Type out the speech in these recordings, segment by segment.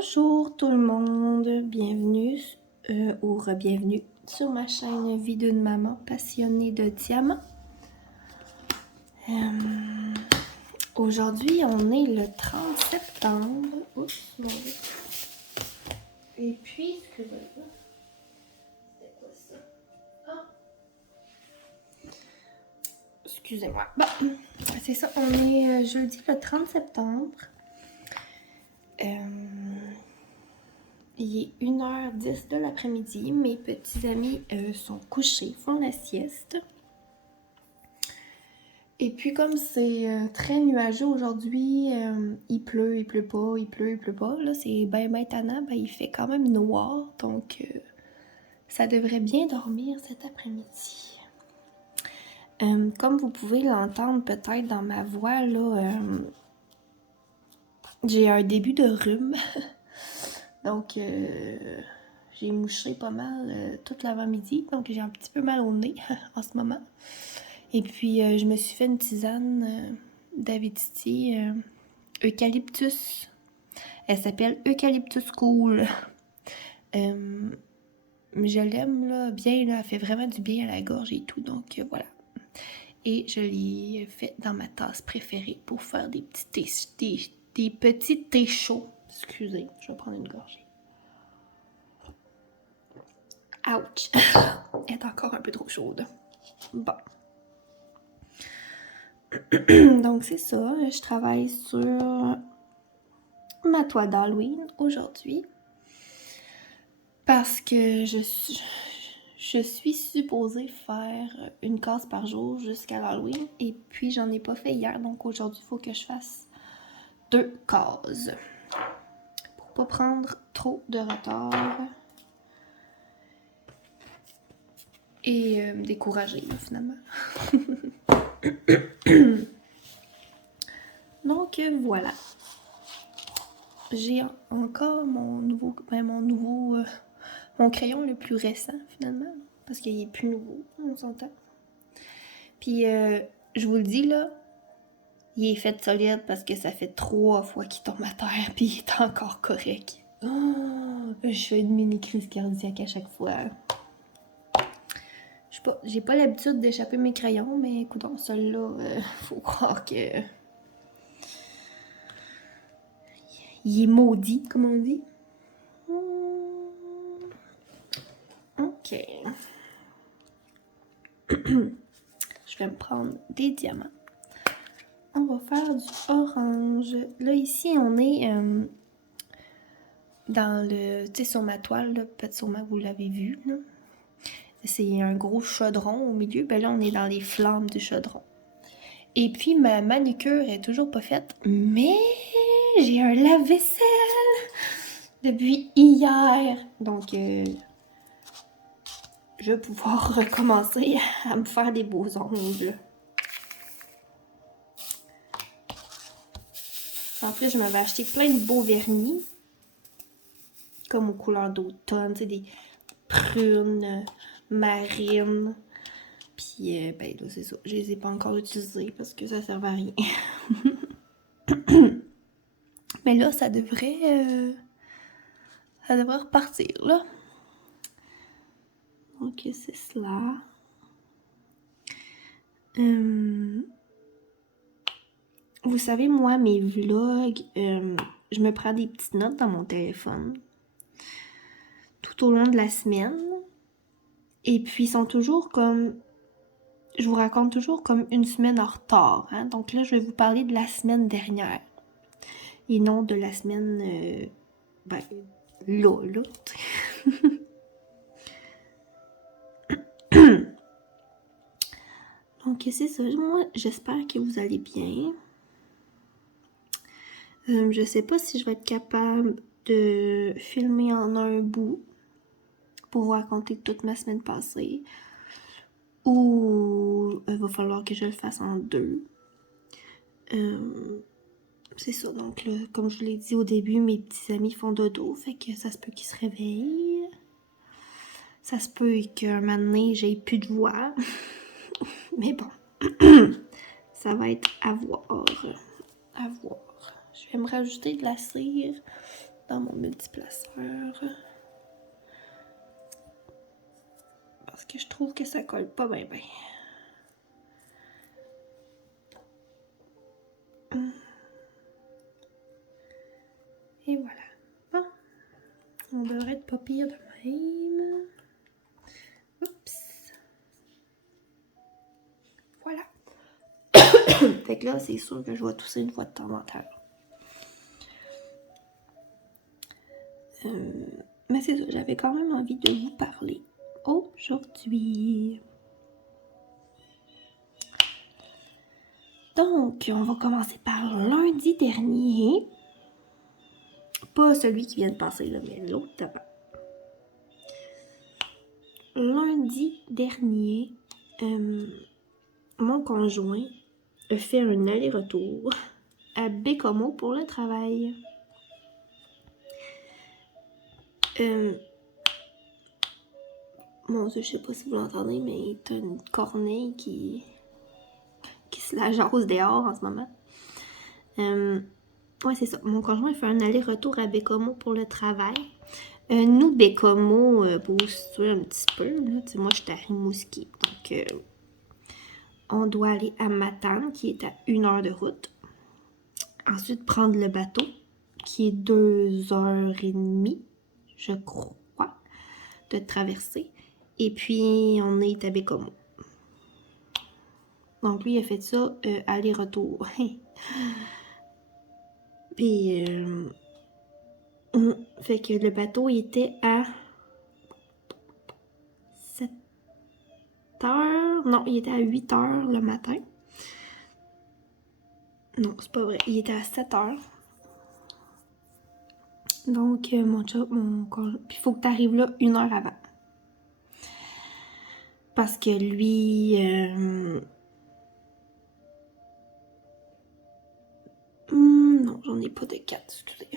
Bonjour tout le monde, bienvenue ou re-bienvenue sur ma chaîne Vie d'une maman passionnée de diamants. Aujourd'hui, on est le 30 septembre. Oups, mon Dieu. Et puis, excusez-moi. C'était quoi ça? Ah! Excusez-moi. Bon, c'est ça, on est jeudi le 30 septembre. Il est 1h10 de l'après-midi. Mes petits amis sont couchés, font la sieste. Et puis comme c'est très nuageux aujourd'hui, il pleut pas, il pleut pas. Là, c'est ben tannant, il fait quand même noir. Donc, ça devrait bien dormir cet après-midi. Comme vous pouvez l'entendre peut-être dans ma voix, là, j'ai un début de rhume. Donc, j'ai mouché pas mal toute l'avant-midi. Donc, j'ai un petit peu mal au nez en ce moment. Et puis, je me suis fait une tisane d'Avidity Eucalyptus. Elle s'appelle Eucalyptus Cool. Je l'aime là, bien, là, elle fait vraiment du bien à la gorge et tout. Donc, voilà. Et je l'ai fait dans ma tasse préférée pour faire des petits thés chauds. Excusez, je vais prendre une gorgée. Ouch! Elle est encore un peu trop chaude. Bon. Donc, c'est ça. Je travaille sur ma toile d'Halloween aujourd'hui. Parce que je suis supposée faire une case par jour jusqu'à l'Halloween. Et puis, j'en ai pas fait hier. Donc, aujourd'hui, il faut que je fasse 2 cases. Pour pas prendre trop de retard. Et me décourager, là, finalement. Donc, voilà. J'ai encore mon crayon le plus récent, finalement. Parce qu'il est plus nouveau, on s'entend. Puis, je vous le dis, là, il est fait solide parce que ça fait 3 fois qu'il tombe à terre, puis il est encore correct. Oh, je fais une mini crise cardiaque à chaque fois. J'ai pas l'habitude d'échapper mes crayons, mais écoute, celui-là, faut croire que... il est maudit, comme on dit. Ok. Je vais me prendre des diamants. On va faire du orange. Là, ici, on est dans le... Tu sais, sur ma toile, là, peut-être sûrement vous l'avez vu, là. C'est un gros chaudron au milieu. Ben là, on est dans les flammes du chaudron. Et puis, ma manucure est toujours pas faite. Mais j'ai un lave-vaisselle depuis hier. Donc, je vais pouvoir recommencer à me faire des beaux ongles. En plus, je m'avais acheté plein de beaux vernis. Comme aux couleurs d'automne. Tu sais, des prunes, marines. Puis, ben là, c'est ça. Je les ai pas encore utilisés parce que ça servait à rien. Mais là, ça devrait repartir, là. Donc, c'est cela. Vous savez, moi, mes vlogs, je me prends des petites notes dans mon téléphone tout au long de la semaine. Et puis, ils sont toujours comme... Je vous raconte toujours comme une semaine en retard. Hein? Donc là, je vais vous parler de la semaine dernière. Et non de la semaine... là. Donc, c'est ça. Moi, j'espère que vous allez bien. Je sais pas si je vais être capable de filmer en un bout pour vous raconter toute ma semaine passée. Ou il va falloir que je le fasse en 2. C'est ça. Donc, là, comme je vous l'ai dit au début, mes petits amis font dodo. Fait que ça se peut qu'ils se réveillent. Ça se peut qu'un moment donné, j'ai plus de voix. Mais bon. Ça va être à voir. À voir. Je vais me rajouter de la cire dans mon multiplaceur. Parce que je trouve que ça colle pas bien bien. Et voilà. Bon. On devrait être pas pire de même. Oups. Voilà. Fait que là, c'est sûr que je vais tousser une fois de temps en temps. Mais c'est ça, j'avais quand même envie de vous parler aujourd'hui. Donc, on va commencer par lundi dernier. Pas celui qui vient de passer, là, mais l'autre d'avant. Lundi dernier, mon conjoint a fait un aller-retour à Bécomo pour le travail. Mon Dieu, je sais pas si vous l'entendez, mais t'as une corneille qui se la jase dehors en ce moment. Ouais, c'est ça. Mon conjoint fait un aller-retour à Bécomo pour le travail. Nous, Bécomo, pour vous situer un petit peu, là, moi, je suis à Rimouski. Donc, on doit aller à Matane, qui est à 1 heure de route. Ensuite, prendre le bateau, qui est 2h30, je crois, de traverser. Et puis, on est à Bécomo. Donc, lui, il a fait ça aller-retour. Puis, fait que le bateau il était à 7 heures. Non, il était à 8 heures le matin. Non, c'est pas vrai. Il était à 7 heures. Donc, mon chum, puis il faut que tu arrives là 1 heure avant. Parce que lui... non, j'en ai pas de 4, excusez.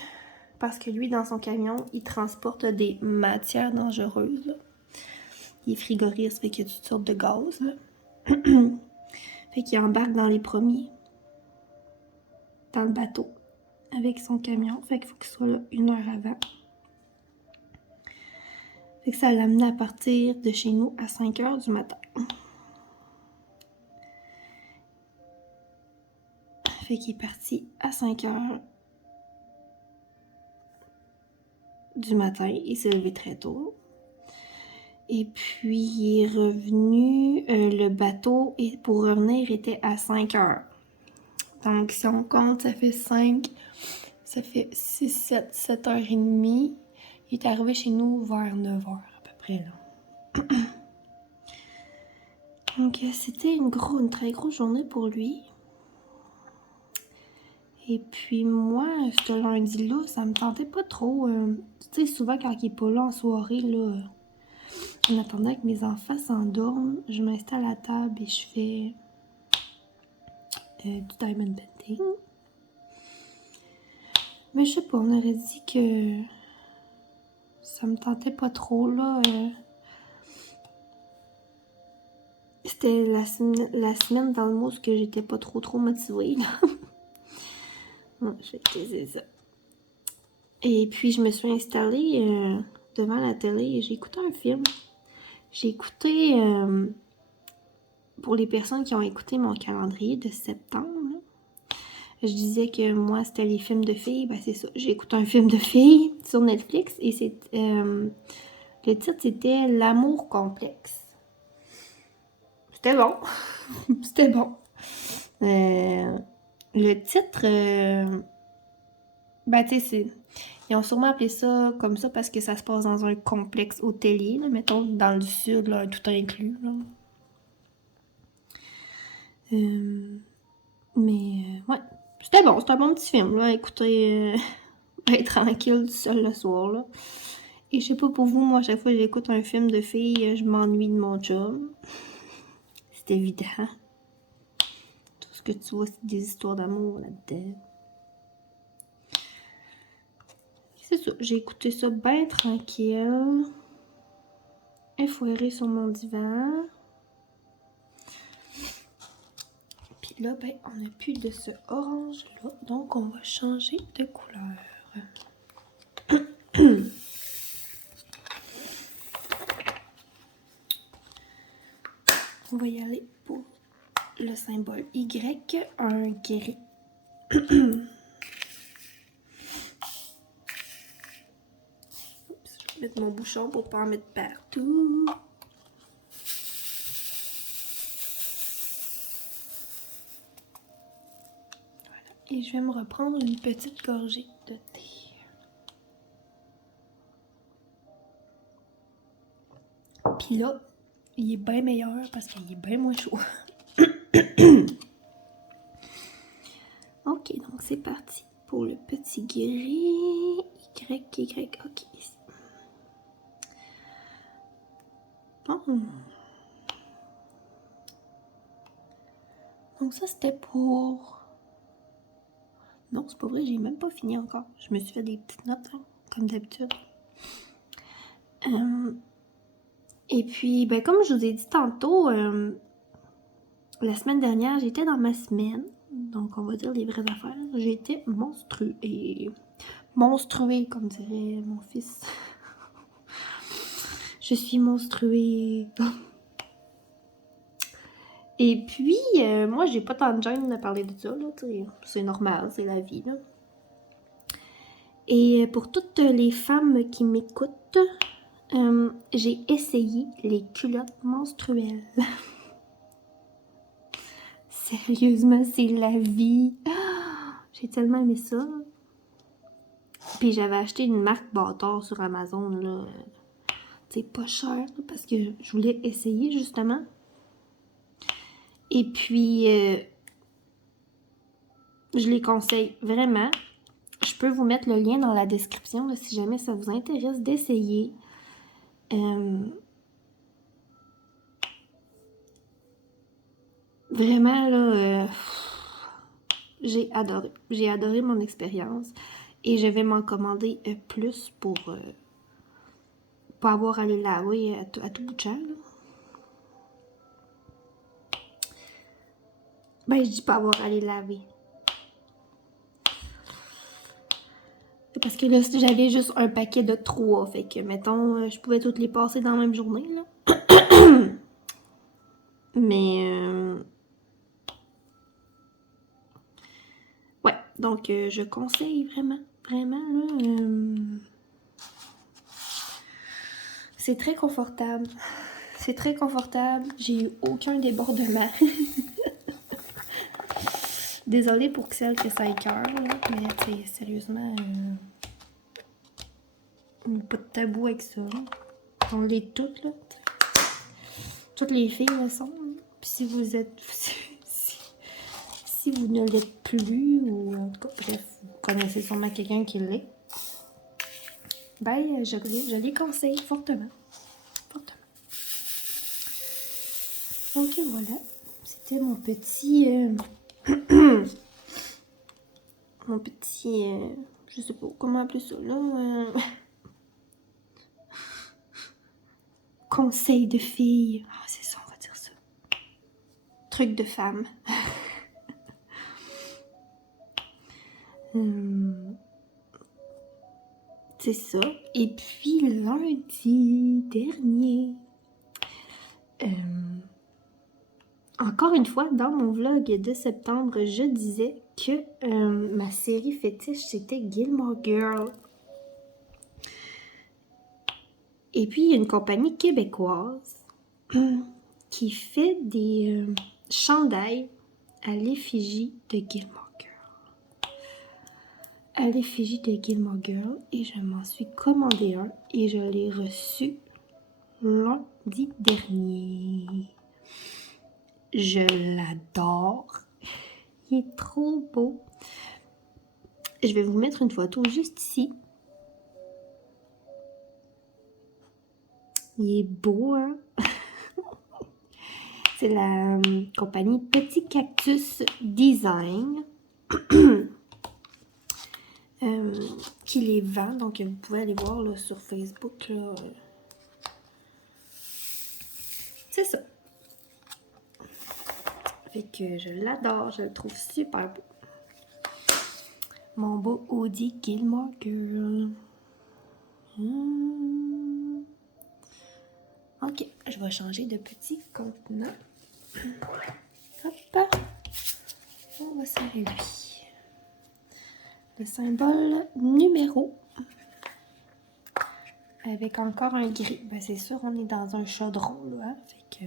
Parce que lui, dans son camion, il transporte des matières dangereuses. Là. Il est frigoriste, fait qu'il y a toutes sortes de gaz. Là. Fait qu'il embarque dans les premiers. Dans le bateau. Avec son camion. Fait qu'il faut qu'il soit là 1 heure avant. Fait que ça l'a amené à partir de chez nous à 5 heures du matin. Fait qu'il est parti à 5 heures du matin. Il s'est levé très tôt. Et puis, il est revenu. Le bateau, pour revenir, était à 5 heures. Donc, si on compte, ça fait 5. Ça fait 6, 7, 7h30. Il est arrivé chez nous vers 9h à peu près, là. Donc, c'était une très grosse journée pour lui. Et puis moi, ce lundi-là, ça me tentait pas trop. Tu sais, souvent quand il est pas là en soirée, là, en attendant que mes enfants s'endorment, je m'installe à la table et je fais du diamond painting. Mais je sais pas, on aurait dit que ça me tentait pas trop, là. C'était la semaine dans le mois où j'étais pas trop motivée, là. Bon, je vais utiliser ça. Et puis, je me suis installée devant la télé et j'ai écouté un film. J'ai écouté, pour les personnes qui ont écouté mon calendrier de septembre, là, je disais que moi, c'était les films de filles. Ben, c'est ça. J'ai écouté un film de filles sur Netflix et c'est, le titre, c'était L'amour complexe. C'était bon. C'était bon. Le titre, ben, tu sais, ils ont sûrement appelé ça comme ça parce que ça se passe dans un complexe hôtelier, là, mettons, dans le sud, là, tout inclus, là. Mais, ouais, c'était bon, c'était un bon petit film, là, écoutez, être tranquille, seul le soir, là. Et je sais pas pour vous, moi, à chaque fois que j'écoute un film de filles, je m'ennuie de mon chum. C'est évident. Tout ce que tu vois, c'est des histoires d'amour là-dedans. C'est ça, j'ai écouté ça bien tranquille. Effoirée sur mon divan. Puis là, ben, on n'a plus de ce orange-là, donc on va changer de couleur. On va y aller pour le symbole Y, un gris. Oups, je vais mettre mon bouchon pour pas en mettre partout. Voilà. Et je vais me reprendre une petite gorgée de thé. Puis là, il est bien meilleur parce qu'il est bien moins chaud. Ok, donc c'est parti pour le petit gris. Y, ok, ici. Oh. Donc ça, c'était pour... Non, c'est pas vrai, j'ai même pas fini encore. Je me suis fait des petites notes, hein, comme d'habitude. Et puis, ben, comme je vous ai dit tantôt, la semaine dernière, j'étais dans ma semaine. Donc, on va dire les vraies affaires. J'étais monstruée. Monstruée, comme dirait mon fils. Je suis monstruée. Et puis, moi, j'ai pas tant de gêne de parler de ça, là. C'est normal, c'est la vie, là. Et pour toutes les femmes qui m'écoutent, j'ai essayé les culottes menstruelles. Sérieusement, c'est la vie. J'ai tellement aimé ça. Puis j'avais acheté une marque bâtard sur Amazon, là. C'est pas cher, là, parce que je voulais essayer, justement. Et puis, je les conseille vraiment. Je peux vous mettre le lien dans la description, là, si jamais ça vous intéresse d'essayer. Vraiment, là, j'ai adoré. J'ai adoré mon expérience. Et je vais m'en commander plus pour pas avoir à les laver à tout bout de champ, là. Ben, je dis pas avoir à les laver. Parce que là, j'avais juste un paquet de 3. Fait que, mettons, je pouvais toutes les passer dans la même journée, là. Mais, ouais. Donc, je conseille vraiment, vraiment, là. C'est très confortable. C'est très confortable. J'ai eu aucun débordement. Désolée pour celles que ça écoeure, là. Mais, tu sais, sérieusement, pas de tabou avec ça. On l'est toutes, là. Toutes les filles le sont. Puis si vous êtes... Si vous ne l'êtes plus, ou en tout cas, bref, vous connaissez sûrement quelqu'un qui l'est, ben, je les conseille fortement. Fortement. Donc voilà, c'était mon petit... mon petit... je sais pas comment appeler ça, là. Conseil de fille. Ah, c'est ça, on va dire ça. Truc de femme. C'est ça. Et puis lundi dernier, encore une fois, dans mon vlog de septembre, je disais que ma série fétiche, c'était Gilmore Girl. Et puis, il y a une compagnie québécoise qui fait des chandails à l'effigie de Gilmore Girl. À l'effigie de Gilmore Girl. Et je m'en suis commandé un et je l'ai reçu lundi dernier. Je l'adore. Il est trop beau. Je vais vous mettre une photo juste ici. Il est beau, hein? C'est la compagnie Petit Cactus Design qui les vend. Donc, vous pouvez aller voir là, sur Facebook. Là, c'est ça. Fait que je l'adore. Je le trouve super beau. Mon beau Audi Gilmore Girl. Ok, je vais changer de petit contenant. Hop. On va serrer lui. Le symbole numéro. Avec encore un gris. Ben, c'est sûr, on est dans un chaudron, là. Hein? Fait que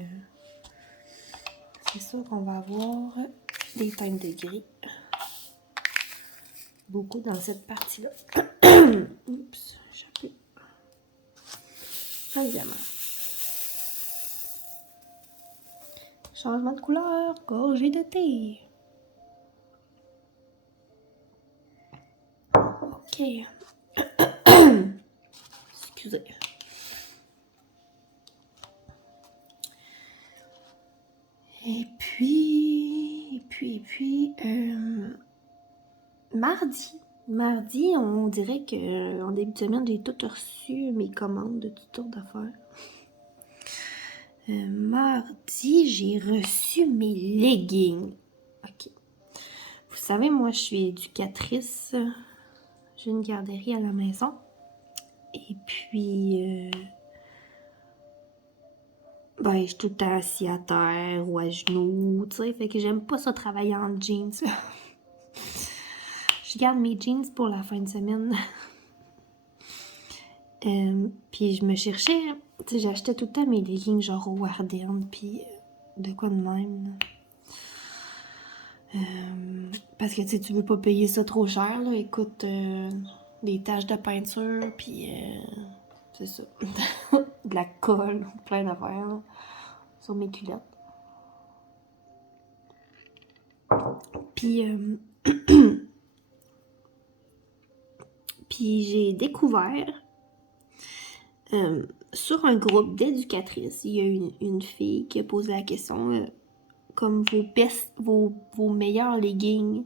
c'est sûr qu'on va avoir des teintes de gris. Beaucoup dans cette partie-là. Oups, échappé. Un diamant. Changement de couleur, gorgée de thé. Ok. Excusez. Et puis, mardi, on dirait que en début de semaine, j'ai tout reçu mes commandes de toutes sortes d'affaires. Mardi, j'ai reçu mes leggings. Ok. Vous savez, moi, je suis éducatrice. J'ai une garderie à la maison. Et puis, ben, je suis tout le temps assis à terre ou à genoux, tu sais. Fait que j'aime pas ça travailler en jeans. Je garde mes jeans pour la fin de semaine. Puis je me cherchais, tu sais, j'achetais tout le temps mes leggings genre au Warden, puis de quoi de même. Parce que tu veux pas payer ça trop cher, là. Écoute, des taches de peinture, puis c'est ça. De la colle, plein d'affaires, là, sur mes culottes. Puis, puis j'ai découvert sur un groupe d'éducatrices, il y a une fille qui a posé la question comme vos meilleurs leggings,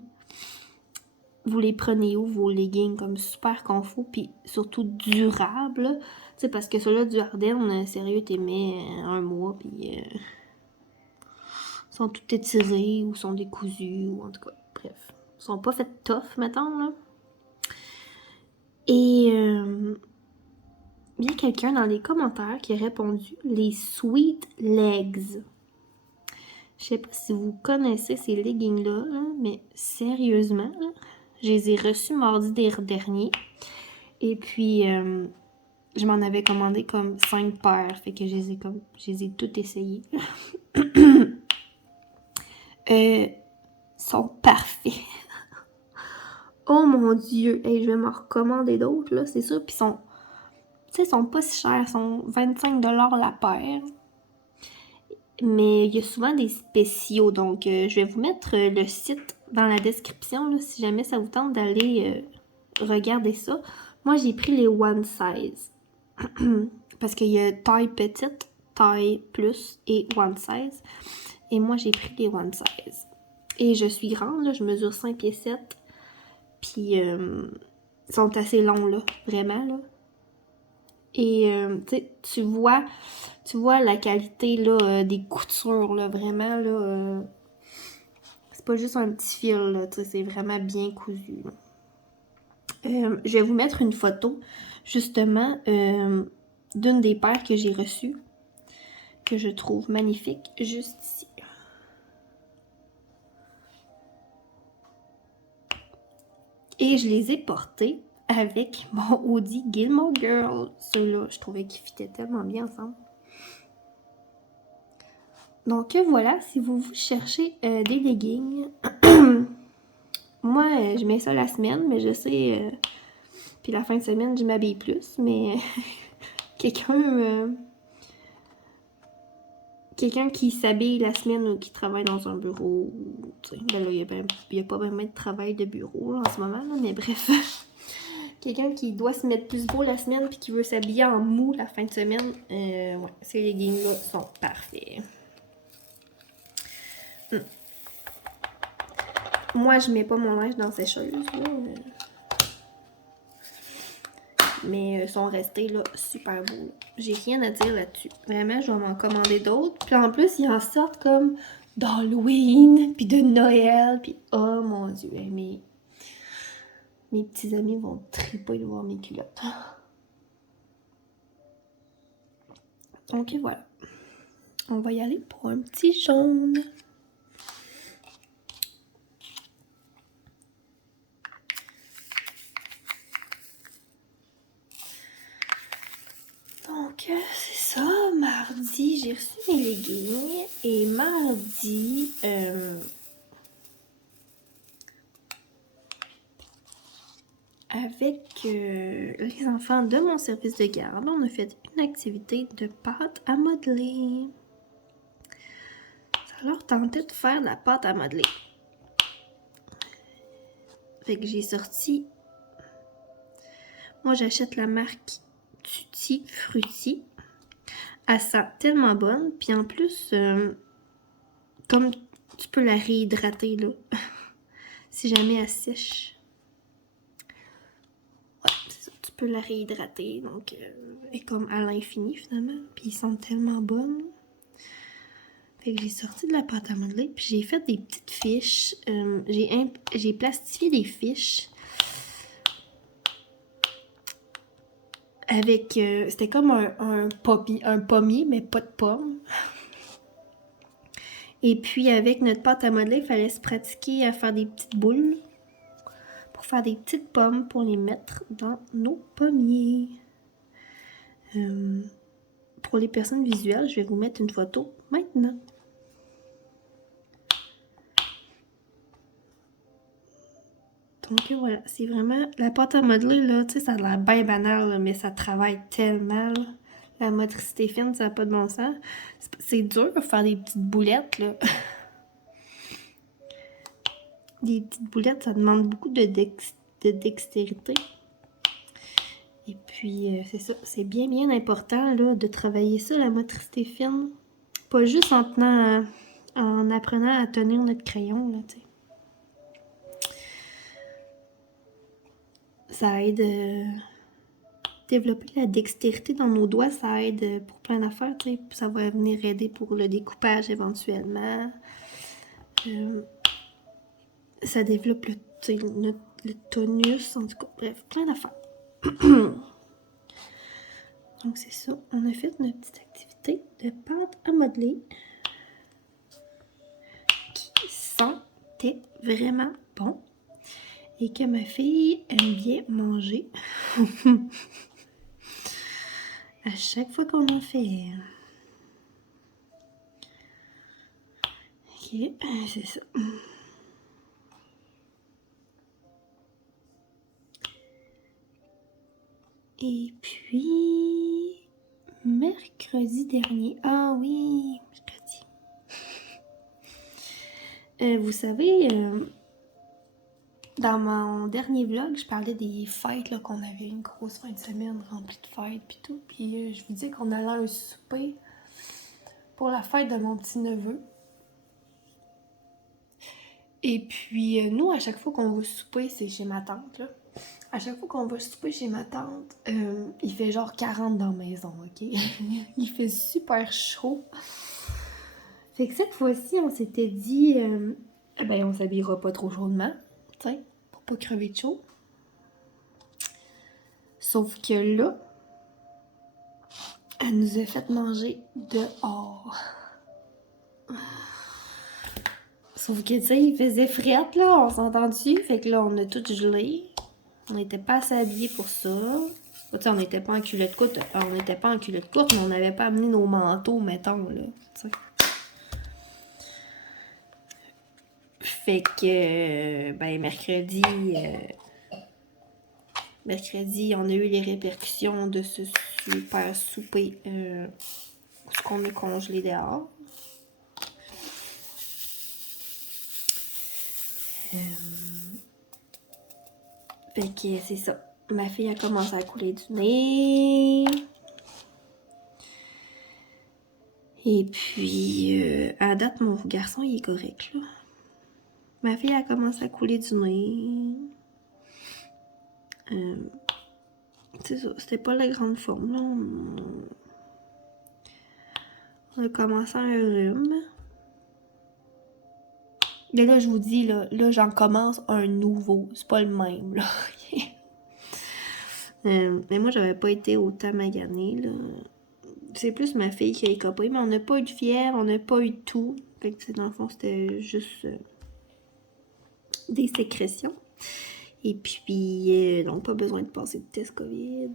vous les prenez où vos leggings comme super confort puis surtout durables, tu sais, parce que ceux-là du Ardennes, sérieux, t'es mets un mois puis sont tout étirés ou sont décousus ou en tout cas, bref, ils sont pas faits tough, mettons, là. Et il y a quelqu'un dans les commentaires qui a répondu les Sweet Legs. Je sais pas si vous connaissez ces leggings-là, là, mais sérieusement, là, je les ai reçus mardi dernier. Et puis, je m'en avais commandé comme 5 paires. Fait que je les ai toutes essayées. Sont parfaits. Oh mon Dieu! Hey, je vais m'en recommander d'autres, là, c'est sûr. Puis ils sont pas si chers. Ils sont 25$ la paire. Mais il y a souvent des spéciaux. Donc, je vais vous mettre le site dans la description, là, si jamais ça vous tente d'aller regarder ça. Moi, j'ai pris les one size. Parce qu'il y a taille petite, taille plus et one size. Et moi, j'ai pris les one size. Et je suis grande, là, je mesure 5 pieds 7. Puis, ils sont assez longs, là, vraiment, là. Et, tu vois la qualité, là, des coutures, là, vraiment, là. C'est pas juste un petit fil, là, tu sais, c'est vraiment bien cousu, là. Je vais vous mettre une photo, justement, d'une des paires que j'ai reçues, que je trouve magnifique, juste ici. Et je les ai portées avec mon Audi Gilmore Girl. Ceux-là, je trouvais qu'ils fitaient tellement bien ensemble. Donc voilà, si vous cherchez des leggings, moi, je mets ça la semaine, mais je sais, puis la fin de semaine, je m'habille plus, mais quelqu'un qui s'habille la semaine ou qui travaille dans un bureau, ben là, il n'y a pas vraiment de travail de bureau là, en ce moment, là, mais bref. Quelqu'un qui doit se mettre plus beau la semaine puis qui veut s'habiller en mou la fin de semaine, ouais, ces leggings-là sont parfaits. Moi, je mets pas mon linge dans sécheuse, là. Mais ils sont restés là super beaux. J'ai rien à dire là-dessus. Vraiment, je vais m'en commander d'autres. Puis en plus, ils en sortent comme d'Halloween, puis de Noël, puis oh mon Dieu, mes petits amis vont triper de voir mes culottes. Donc voilà. On va y aller pour un petit jaune. Donc, c'est ça. Mardi, j'ai reçu mes leggings. Et mardi, avec les enfants de mon service de garde, on a fait une activité de pâte à modeler. Ça leur tentait de faire de la pâte à modeler. Fait que j'ai sorti... Moi, j'achète la marque Tutti Frutti. Elle sent tellement bonne. Puis en plus, comme tu peux la réhydrater, là, si jamais elle sèche. Ouais, c'est ça. Tu peux la réhydrater. Donc, elle est comme à l'infini, finalement. Puis ils sont tellement bonnes. Fait que j'ai sorti de la pâte à modeler. Puis j'ai fait des petites fiches. J'ai plastifié des fiches. Avec, c'était comme un pommier, mais pas de pomme. Et puis, avec notre pâte à modeler, il fallait se pratiquer à faire des petites boules pour faire des petites pommes pour les mettre dans nos pommiers. Pour les personnes visuelles, je vais vous mettre une photo maintenant. Donc voilà, c'est vraiment... La pâte à modeler, là, tu sais, ça a l'air bien banal, là, mais ça travaille tellement, là. La motricité fine, ça n'a pas de bon sens. C'est dur de faire des petites boulettes, là. Des petites boulettes, ça demande beaucoup de dextérité. Et puis, c'est ça, c'est bien important, là, de travailler ça, la motricité fine. Pas juste en apprenant à tenir notre crayon, là, tu sais. Ça aide développer la dextérité dans nos doigts, ça aide pour plein d'affaires, tu sais. Ça va venir aider pour le découpage éventuellement. Ça développe le tonus, en tout cas, bref, plein d'affaires. Donc c'est ça, on a fait notre petite activité de pâte à modeler qui sentait vraiment bon et que ma fille aime bien manger à chaque fois qu'on en fait. Ok, c'est ça. Et puis, mercredi dernier, ah oui, mercredi. Vous savez, dans mon dernier vlog, je parlais des fêtes, là, qu'on avait une grosse fin de semaine remplie de fêtes pis tout. Puis je vous disais qu'on allait à un souper pour la fête de mon petit-neveu. Et puis, nous, à chaque fois qu'on va souper, c'est chez ma tante, là. À chaque fois qu'on va souper chez ma tante, il fait genre 40 dans la maison, ok? Il fait super chaud. Fait que cette fois-ci, on s'était dit, ben on s'habillera pas trop chaudement, tu sais, pour pas crever de chaud. Sauf que là, elle nous a fait manger dehors. Sauf que, tu sais, il faisait frette, là, on s'entend-tu? Fait que là, on a tout gelé. On n'était pas assez habillés pour ça. Tu sais, on n'était pas en culotte courte. On n'était pas en culotte courte, mais on n'avait pas amené nos manteaux, mettons, là, tu sais. Fait que, ben, mercredi, on a eu les répercussions de ce super souper qu'on a congelé dehors. Fait que c'est ça. Ma fille a commencé à couler du nez. Et puis, à date, mon garçon, il est correct, là. Ma fille a commencé à couler du nez. C'est ça, c'était pas la grande forme, là. On a commencé un rhume. Mais là, je vous dis, là j'en commence un nouveau. C'est pas le même, là. Mais moi, j'avais pas été autant maganée, là. c'est plus ma fille qui a écopé, mais on n'a pas eu de fièvre, on n'a pas eu de tout. Fait que dans le fond, c'était juste des sécrétions. Et puis, donc pas besoin de passer de test COVID.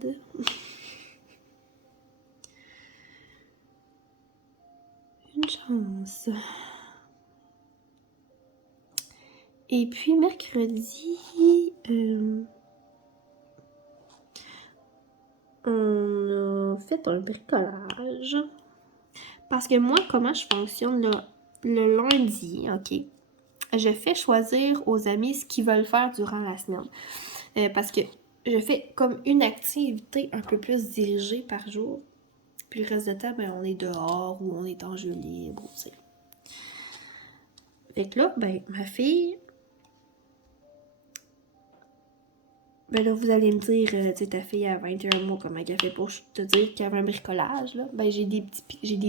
Une chance. Et puis mercredi, on a fait un bricolage. Parce que moi, comment je fonctionne là, le lundi, ok, je fais choisir aux amis ce qu'ils veulent faire durant la semaine. Parce que je fais comme une activité un peu plus dirigée par jour. Puis le reste du temps, ben, on est dehors ou on est en jeu libre, tu sais. Fait que là, ben, ma fille... Ben là, vous allez me dire, tu sais, ta fille a 21 mois, comment elle a fait pour te dire qu'il y avait un bricolage, là? Ben, j'ai des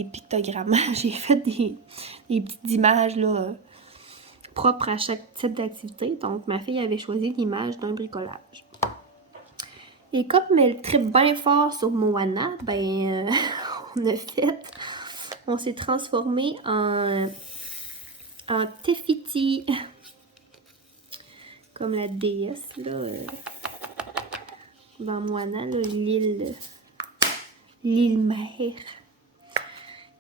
pictogrammes. J'ai fait des petites images, là, propres à chaque type d'activité. Donc, ma fille avait choisi l'image d'un bricolage. Et comme elle tripe bien fort sur Moana, ben, on s'est transformé en Tefiti. Comme la déesse, là, dans Moana, là, l'île mère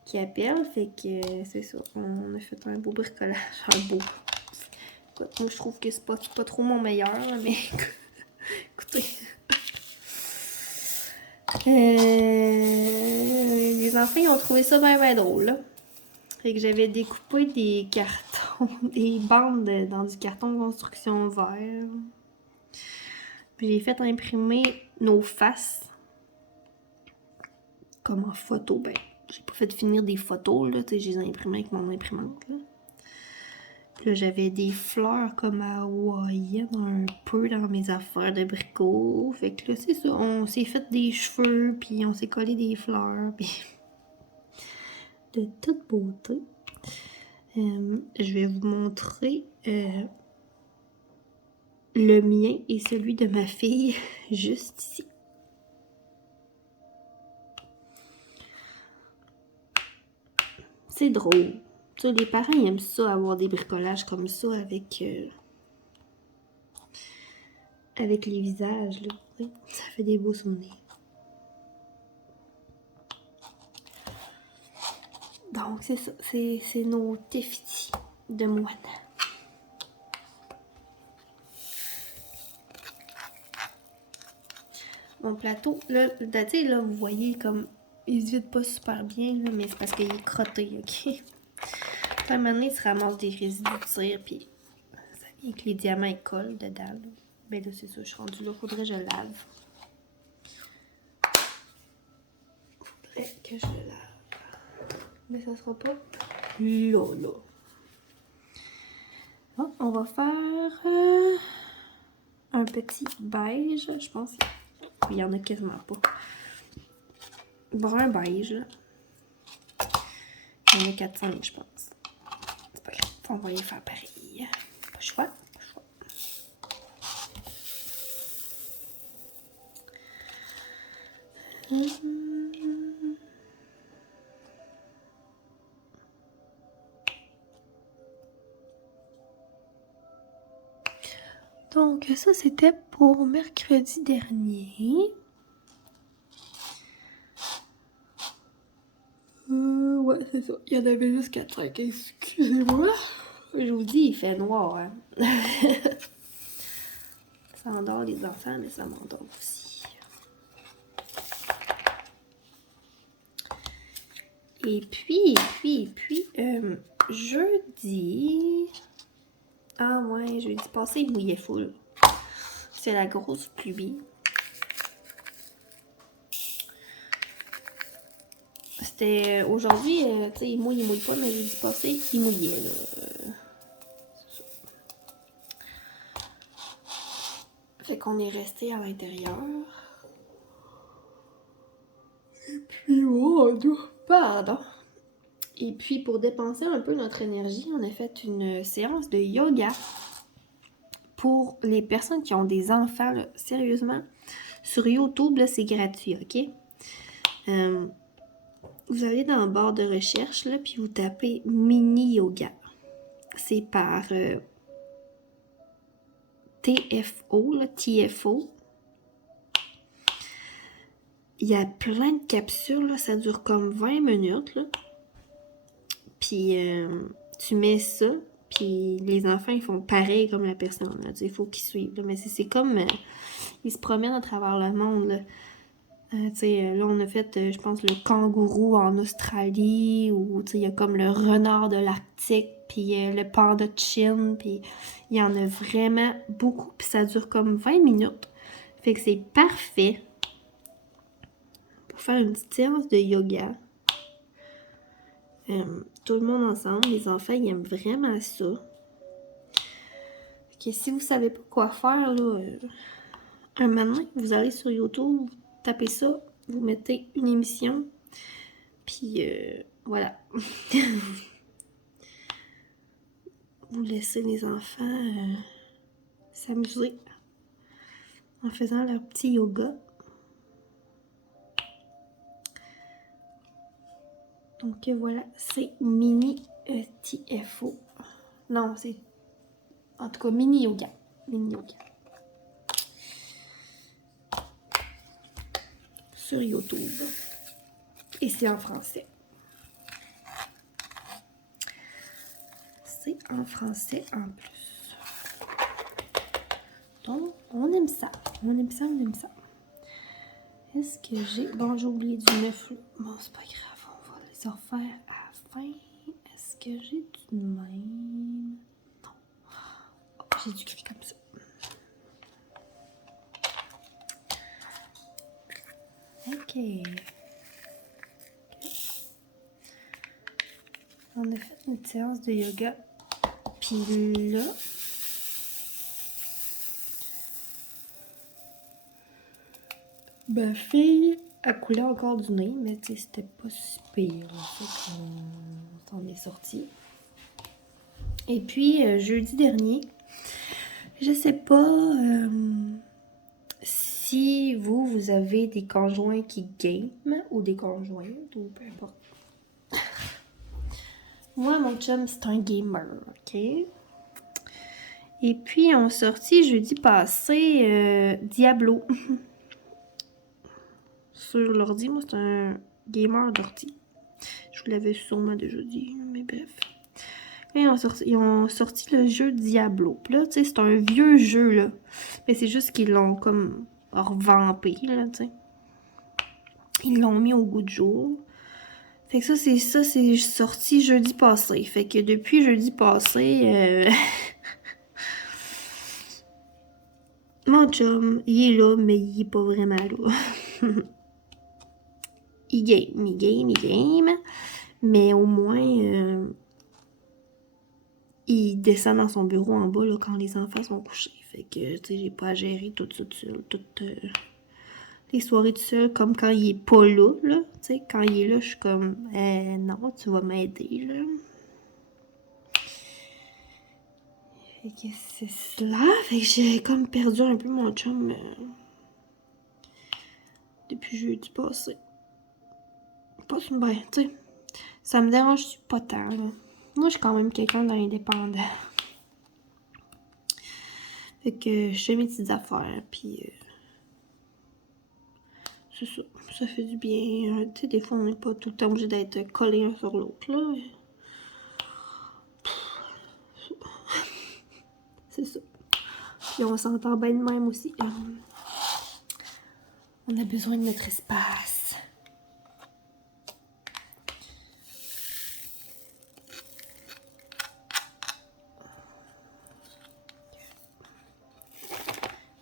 qui appelle. Fait que c'est ça, on a fait un beau bricolage. Un beau. Écoute, moi, je trouve que c'est pas trop mon meilleur, mais écoutez. Les enfants, ils ont trouvé ça bien drôle, là. Fait que j'avais découpé des cartons, des bandes dans du carton de construction vert. Puis j'ai fait imprimer nos faces comme en photo. Ben, j'ai pas fait finir des photos, là, tu sais, je les ai imprimées avec mon imprimante, là. Puis là, j'avais des fleurs comme hawaïennes un peu dans mes affaires de bricot. Fait que là, c'est ça, on s'est fait des cheveux, puis on s'est collé des fleurs, puis de toute beauté. Je vais vous montrer le mien et celui de ma fille juste ici. C'est drôle. Tu sais, les parents ils aiment ça, avoir des bricolages comme ça avec les visages, là. Ça fait des beaux souvenirs. Donc, c'est ça. C'est nos Tefiti de Moana. Mon plateau, là, tu sais, là, vous voyez comme il se vide pas super bien, là, mais c'est parce qu'il est crotté, ok? À un moment donné, il se ramasse des résidus de cire, puis ça vient que les diamants ils collent dedans. Là. Ben là, c'est ça, je suis rendue là. Faudrait que je lave. Faudrait que je le lave. Mais ça sera pas là. Bon, on va faire un petit beige, je pense. Il y en a quasiment pas. Brun beige, là. Il y en a 4-5, je pense. C'est pas grave, on va les faire pareil. Pas le choix. Donc ça c'était pour mercredi dernier. Ouais, c'est ça. Il y en avait juste 4-5. Excusez-moi. Je vous dis, il fait noir. Hein? Ça endort les enfants, mais ça m'endort aussi. Et puis, jeudi... Ah ouais, jeudi passé, il mouillait full. C'est la grosse pluie. C'était aujourd'hui, tu sais, il mouille pas, mais jeudi passé, il mouillait, là. Fait qu'on est resté à l'intérieur. Et puis, oh, pardon. Et puis, pour dépenser un peu notre énergie, on a fait une séance de yoga. Pour les personnes qui ont des enfants, là, sérieusement, sur YouTube, là, c'est gratuit, ok? vous allez dans la barre de recherche, là, puis vous tapez mini yoga. C'est par TFO, là, TFO. Il y a plein de capsules, là, ça dure comme 20 minutes, là. Puis tu mets ça, puis les enfants, ils font pareil comme la personne, là. Il faut qu'ils suivent, là. Mais c'est comme... ils se promènent à travers le monde, là. Là, on a fait, je pense, le kangourou en Australie, ou il y a comme le renard de l'Arctique, puis le panda de Chine, puis il y en a vraiment beaucoup, puis ça dure comme 20 minutes. Fait que c'est parfait pour faire une petite séance de yoga. Tout le monde ensemble, les enfants, ils aiment vraiment ça. Fait que si vous savez pas quoi faire, là, un matin, vous allez sur YouTube, vous tapez ça, vous mettez une émission, puis voilà. Vous laissez les enfants s'amuser en faisant leur petit yoga. Donc voilà, c'est mini TFO. Non, c'est en tout cas mini yoga. Mini yoga. Sur YouTube. Et c'est en français. C'est en français en plus. Donc, on aime ça. On aime ça, on aime ça. Est-ce que j'ai... Bon, j'ai oublié du 9. Bon, c'est pas grave. On va les refaire à la fin. Est-ce que j'ai du même? Non. Oh, j'ai du gris comme ça. OK. On a fait une séance de yoga. Puis là... Ma fille a coulé encore du nez, mais tu sais, c'était pas si pire. En fait, on s'en est sorti. Et puis, jeudi dernier, je sais pas si vous avez des conjoints qui game ou des conjointes ou peu importe. Moi, mon chum, c'est un gamer, ok? Et puis, on sortit jeudi passé Diablo. Sur l'ordi, moi, c'est un gamer d'ordi. Je vous l'avais sûrement déjà dit, mais bref. Et ils ont sorti le jeu Diablo. Puis là, tu sais, c'est un vieux jeu, là. Mais c'est juste qu'ils l'ont comme revampé, là, tu sais. Ils l'ont mis au goût du jour. Fait que ça, c'est sorti jeudi passé. Fait que depuis jeudi passé, mon chum, il est là, mais il est pas vraiment là. il game. Mais au moins, il descend dans son bureau en bas là, quand les enfants sont couchés. Fait que, tu sais, j'ai pas à gérer tout ça seul. Toutes les soirées tout seul, comme quand il est pas là, là. Tu sais, quand il est là, je suis comme, non, tu vas m'aider, là. Fait que c'est cela. Fait que j'ai comme perdu un peu mon chum depuis jeudi passé. Pas bien, tu sais. Ça me dérange pas tant, là. Moi, je suis quand même quelqu'un d'indépendant. Fait que je fais mes petites affaires, puis c'est ça. Ça fait du bien. Tu sais, des fois, on n'est pas tout le temps obligé d'être collé un sur l'autre, là. C'est ça. Puis on s'entend bien de même aussi. On a besoin de notre espace.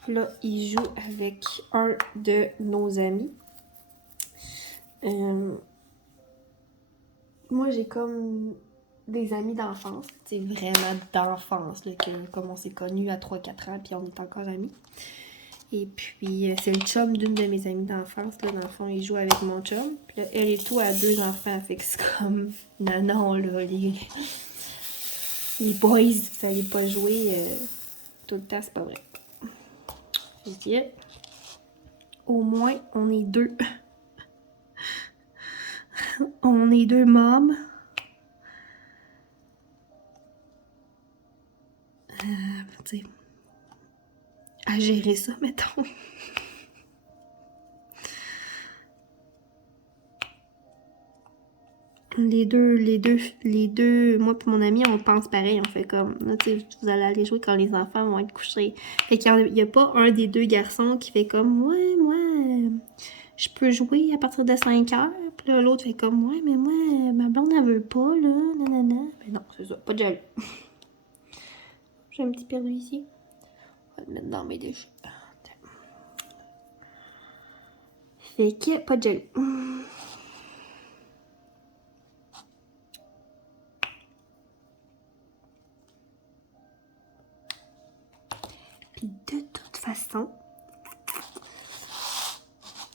Là, il joue avec un de nos amis. Moi, j'ai comme des amis d'enfance. C'est vraiment d'enfance, là, comme on s'est connus à 3-4 ans, puis on est encore amis. Et puis, c'est le chum d'une de mes amies d'enfance. Là, dans le fond, il joue avec mon chum. Puis là, elle et tout a 2 enfants. Fait que c'est comme... Non, là, les boys, vous allez pas jouer tout le temps, c'est pas vrai. Fait que, au moins, on est 2. On est deux mômes. Tu sais, à gérer ça, mettons. Les deux, moi et mon ami, on pense pareil, on fait comme, là, tu sais, vous allez aller jouer quand les enfants vont être couchés. Fait qu'il y a pas un des deux garçons qui fait comme, ouais, moi, je peux jouer à partir de 5 heures. Puis là, l'autre fait comme, ouais, mais moi, ma blonde, elle veut pas, là, nanana. Mais non, c'est ça, pas de jaloux. J'ai un petit perdu ici. On va le mettre dans mes déchets. Fait que, pas de jaloux. Puis de toute façon,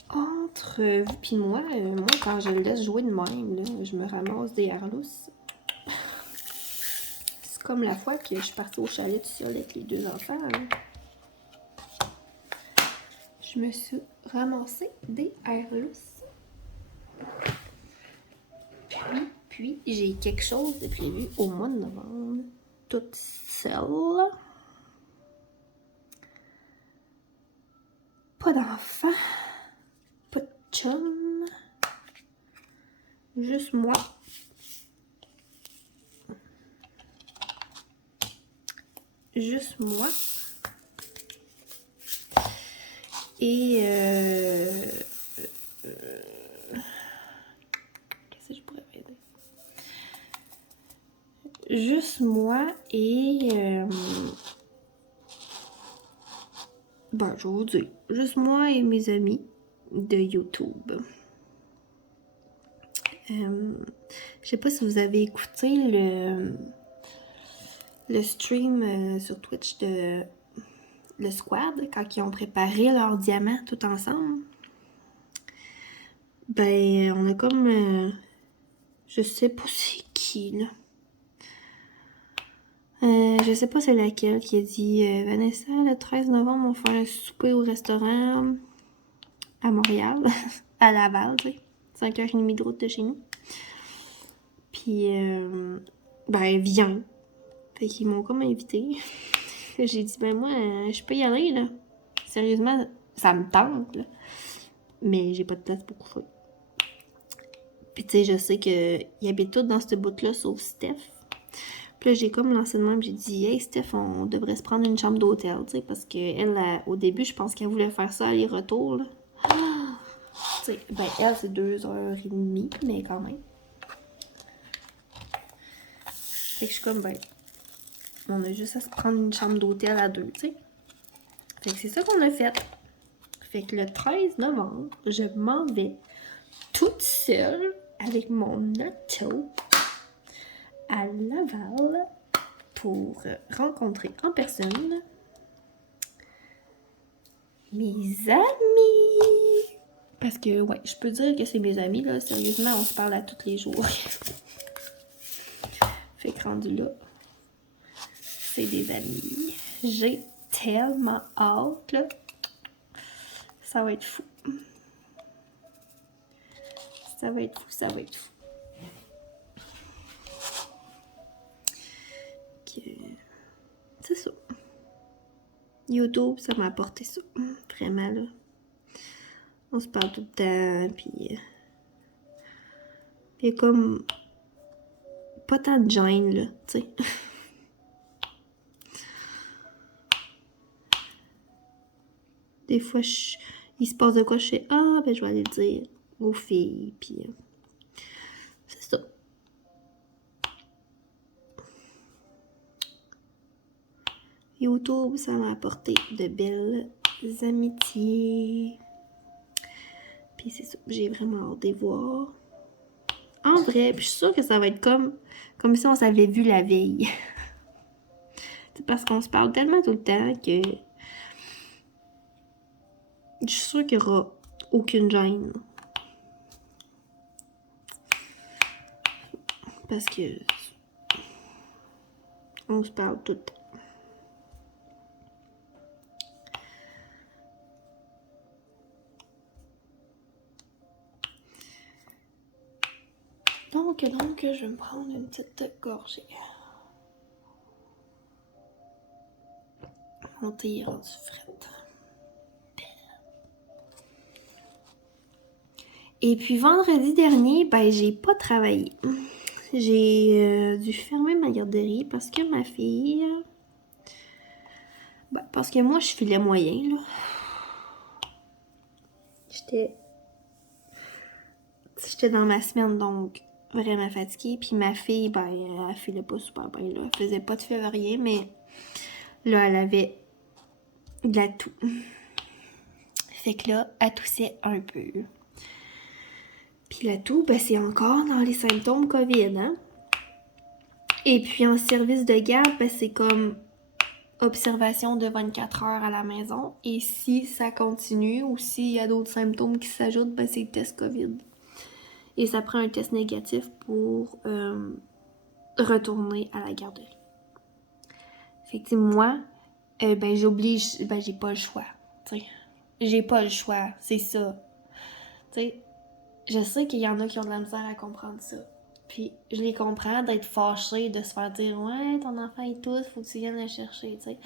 entre vous puis moi, quand je le laisse jouer de même, là, je me ramasse des harlousses. C'est comme la fois que je suis partie au chalet tout seul avec les deux enfants. Hein. Je me suis ramassée des harlousses. Puis j'ai quelque chose de prévu au mois de novembre. Toute seule. Pas d'enfant. Pas de chum. Juste moi. Juste moi. Et qu'est-ce que je pourrais aider? Juste moi et ben, je vais vous dire. Juste moi et mes amis de YouTube. Je sais pas si vous avez écouté le stream sur Twitch de le squad quand ils ont préparé leurs diamants tout ensemble. Ben, on a comme je sais pas c'est qui là. Je sais pas c'est laquelle qui a dit Vanessa, le 13 novembre, on va faire un souper au restaurant à Montréal, à Laval, tu sais. 5h30 de route de chez nous. Puis, ben, viens. Fait qu'ils m'ont comme invité. J'ai dit, ben, moi, je peux y aller, là. Sérieusement, ça me tente, là. Mais j'ai pas de place pour coucher. Puis, tu sais, je sais qu'ils habitent tous dans ce bout-là, sauf Steph. Puis là, j'ai comme lancé de même, j'ai dit, hey, Steph, on devrait se prendre une chambre d'hôtel, tu sais, parce qu'elle, au début, je pense qu'elle voulait faire ça aller-retour, là. Tu sais, ben, elle, c'est 2h30, mais quand même. Fait que je suis comme, ben, on a juste à se prendre une chambre d'hôtel à deux, tu sais. Fait que c'est ça qu'on a fait. Fait que le 13 novembre, je m'en vais toute seule avec mon auto à Laval pour rencontrer en personne mes amis. Parce que, ouais, je peux dire que c'est mes amis, là. Sérieusement, on se parle à tous les jours. Fait que rendu là, c'est des amis. J'ai tellement hâte, là. Ça va être fou. Ça va être fou, ça va être fou. C'est ça. YouTube, ça m'a apporté ça. Vraiment, là. On se parle tout le temps, puis il y a comme pas tant de gêne, là, tu sais. Des fois, il se passe de quoi, je fais « Ah, ben je vais aller le dire aux filles, puis c'est ça. » YouTube, ça m'a apporté de belles amitiés. Puis c'est ça, j'ai vraiment hâte de les voir. En vrai, puis je suis sûre que ça va être comme si on s'avait vu la veille. C'est parce qu'on se parle tellement tout le temps que je suis sûre qu'il n'y aura aucune gêne. Parce que on se parle tout le temps. donc, je vais me prendre une petite gorgée. Mon thé est rendu frais. Et puis vendredi dernier, ben j'ai pas travaillé. J'ai dû fermer ma garderie parce que ma fille... Ben, parce que moi, je filais moyen, là. J'étais dans ma semaine, donc vraiment fatiguée. Puis ma fille, ben, elle filait pas super bien, là. Elle faisait pas de fièvre, rien, mais là, elle avait de la toux. Fait que là, elle toussait un peu. Puis la toux, ben, c'est encore dans les symptômes COVID, hein. Et puis en service de garde, ben, c'est comme observation de 24 heures à la maison. Et si ça continue ou s'il y a d'autres symptômes qui s'ajoutent, ben, c'est le test COVID. Et ça prend un test négatif pour retourner à la garderie. Fait que moi, ben j'oblige, ben j'ai pas le choix. T'sais. J'ai pas le choix, c'est ça. T'sais, je sais qu'il y en a qui ont de la misère à comprendre ça. Puis je les comprends d'être fâchés, de se faire dire « Ouais, ton enfant est tousse, faut que tu viennes le chercher. » t'sais.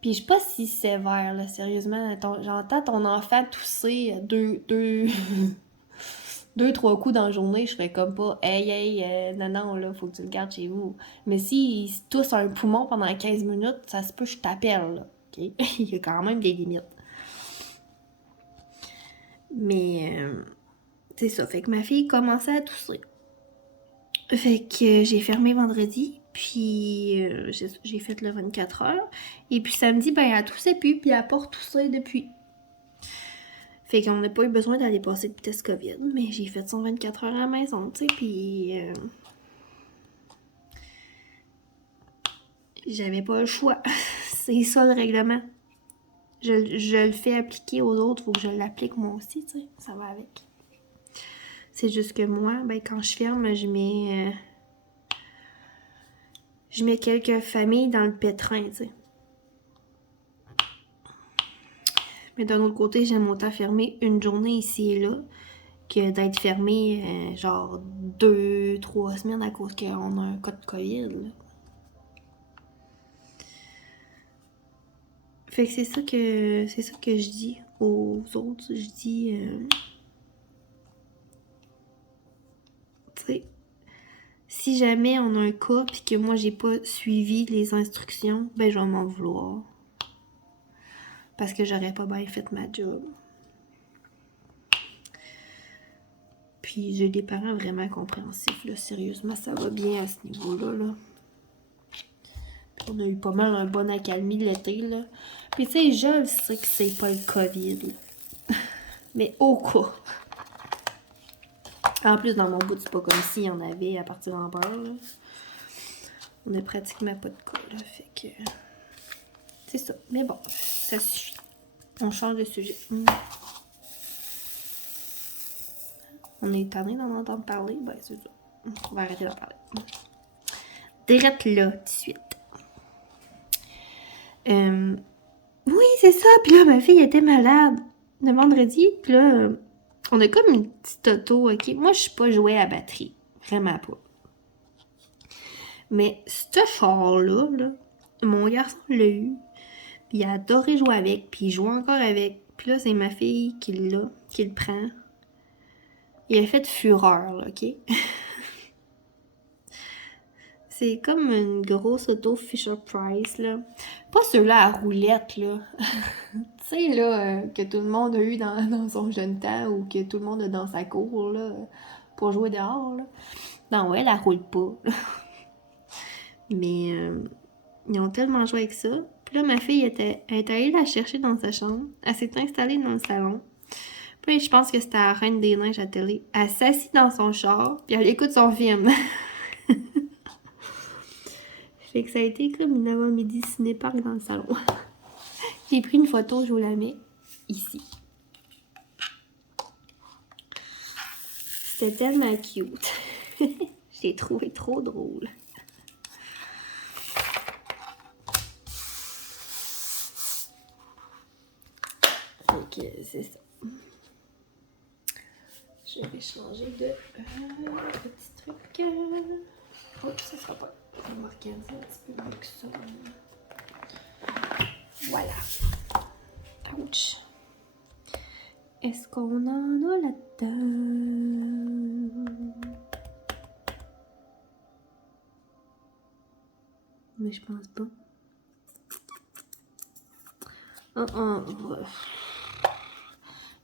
Puis je suis pas si sévère, là, sérieusement. J'entends ton enfant tousser deux, trois coups dans la journée, je ferais comme pas « Hey, non, là, faut que tu le gardes chez vous. » Mais s'il se tousse un poumon pendant 15 minutes, ça se peut que je t'appelle, là. OK? Il y a quand même des limites. Mais, c'est ça. Fait que ma fille commençait à tousser. Fait que j'ai fermé vendredi, puis j'ai fait le 24 heures. Et puis samedi, ben, elle toussait plus, puis elle a pas retoussé depuis. Fait qu'on n'a pas eu besoin d'aller passer de test COVID, mais j'ai fait son 24 heures à la maison, tu sais, puis j'avais pas le choix. C'est ça le règlement. Je le fais appliquer aux autres, faut que je l'applique moi aussi, tu sais, ça va avec. C'est juste que moi, ben quand je ferme, je mets quelques familles dans le pétrin, tu sais. Mais d'un autre côté, j'aime autant fermer une journée ici et là que d'être fermé genre 2-3 semaines à cause qu'on a un cas de COVID. Là. Fait que c'est ça que je dis aux autres. Je dis, tu sais, si jamais on a un cas puis que moi j'ai pas suivi les instructions, ben je vais m'en vouloir. Parce que j'aurais pas bien fait ma job. Puis j'ai des parents vraiment compréhensifs, là. Sérieusement, ça va bien à ce niveau-là, là. Puis on a eu pas mal un bon accalmie l'été, là. Puis tu sais, je le sais que c'est pas le COVID, là. Mais au cas. En plus, dans mon bout, c'est pas comme s'il y en avait à partir en peur, là. On a pratiquement pas de cas, là. Fait que... c'est ça. Mais bon, ça suffit. On change de sujet. On est tanné d'en entendre parler. Ben, c'est ça. On va arrêter d'en parler. Direct là, tout de suite. Oui, c'est ça. Puis là, ma fille était malade le vendredi. Puis là, on a comme une petite auto, OK? Moi, je suis pas jouée à batterie. Vraiment pas. Mais ce char-là, là, mon garçon l'a eu. Puis il a adoré jouer avec. Puis il joue encore avec. Puis là, c'est ma fille qui l'a, qui le prend. Il a fait fureur, là, OK? C'est comme une grosse auto Fisher-Price, là. Pas ceux-là à roulette, là. Tu sais, là, que tout le monde a eu dans son jeune temps ou que tout le monde a dans sa cour, là, pour jouer dehors, là. Non, ouais, elle roule pas. Mais ils ont tellement joué avec ça. Puis là, ma fille elle est allée la chercher dans sa chambre. Elle s'est installée dans le salon. Puis je pense que c'était la Reine des Neiges à la télé. Elle s'assit dans son char, puis elle écoute son film. Fait que ça a été comme une avant-midi ciné-parc dans le salon. J'ai pris une photo, je vous la mets ici. C'était tellement cute. Je l'ai trouvé trop drôle. Fait que c'est ça. Je je vais changer de petit truc. Oh, ça sera pas. On va regarder un petit peu mieux que ça. Voilà. Ouch. Est-ce qu'on en a là-dedans? Mais je pense pas.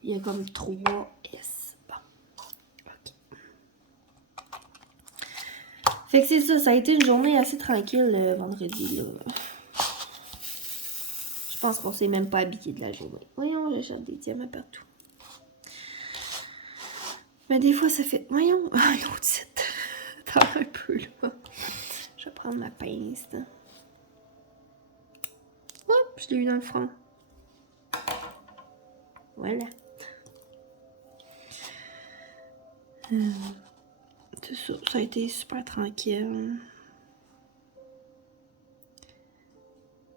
Il y a comme 3 S. Bon. OK. Fait que c'est ça. Ça a été une journée assez tranquille vendredi, là. Je pense qu'on s'est même pas habillé de la journée. Voyons, j'achète des diamants partout. Mais des fois, ça fait... Voyons, l'autre site. Attends un peu, là. Je vais prendre ma pince. Hop, je l'ai eu dans le front. Voilà. C'est ça, ça a été super tranquille.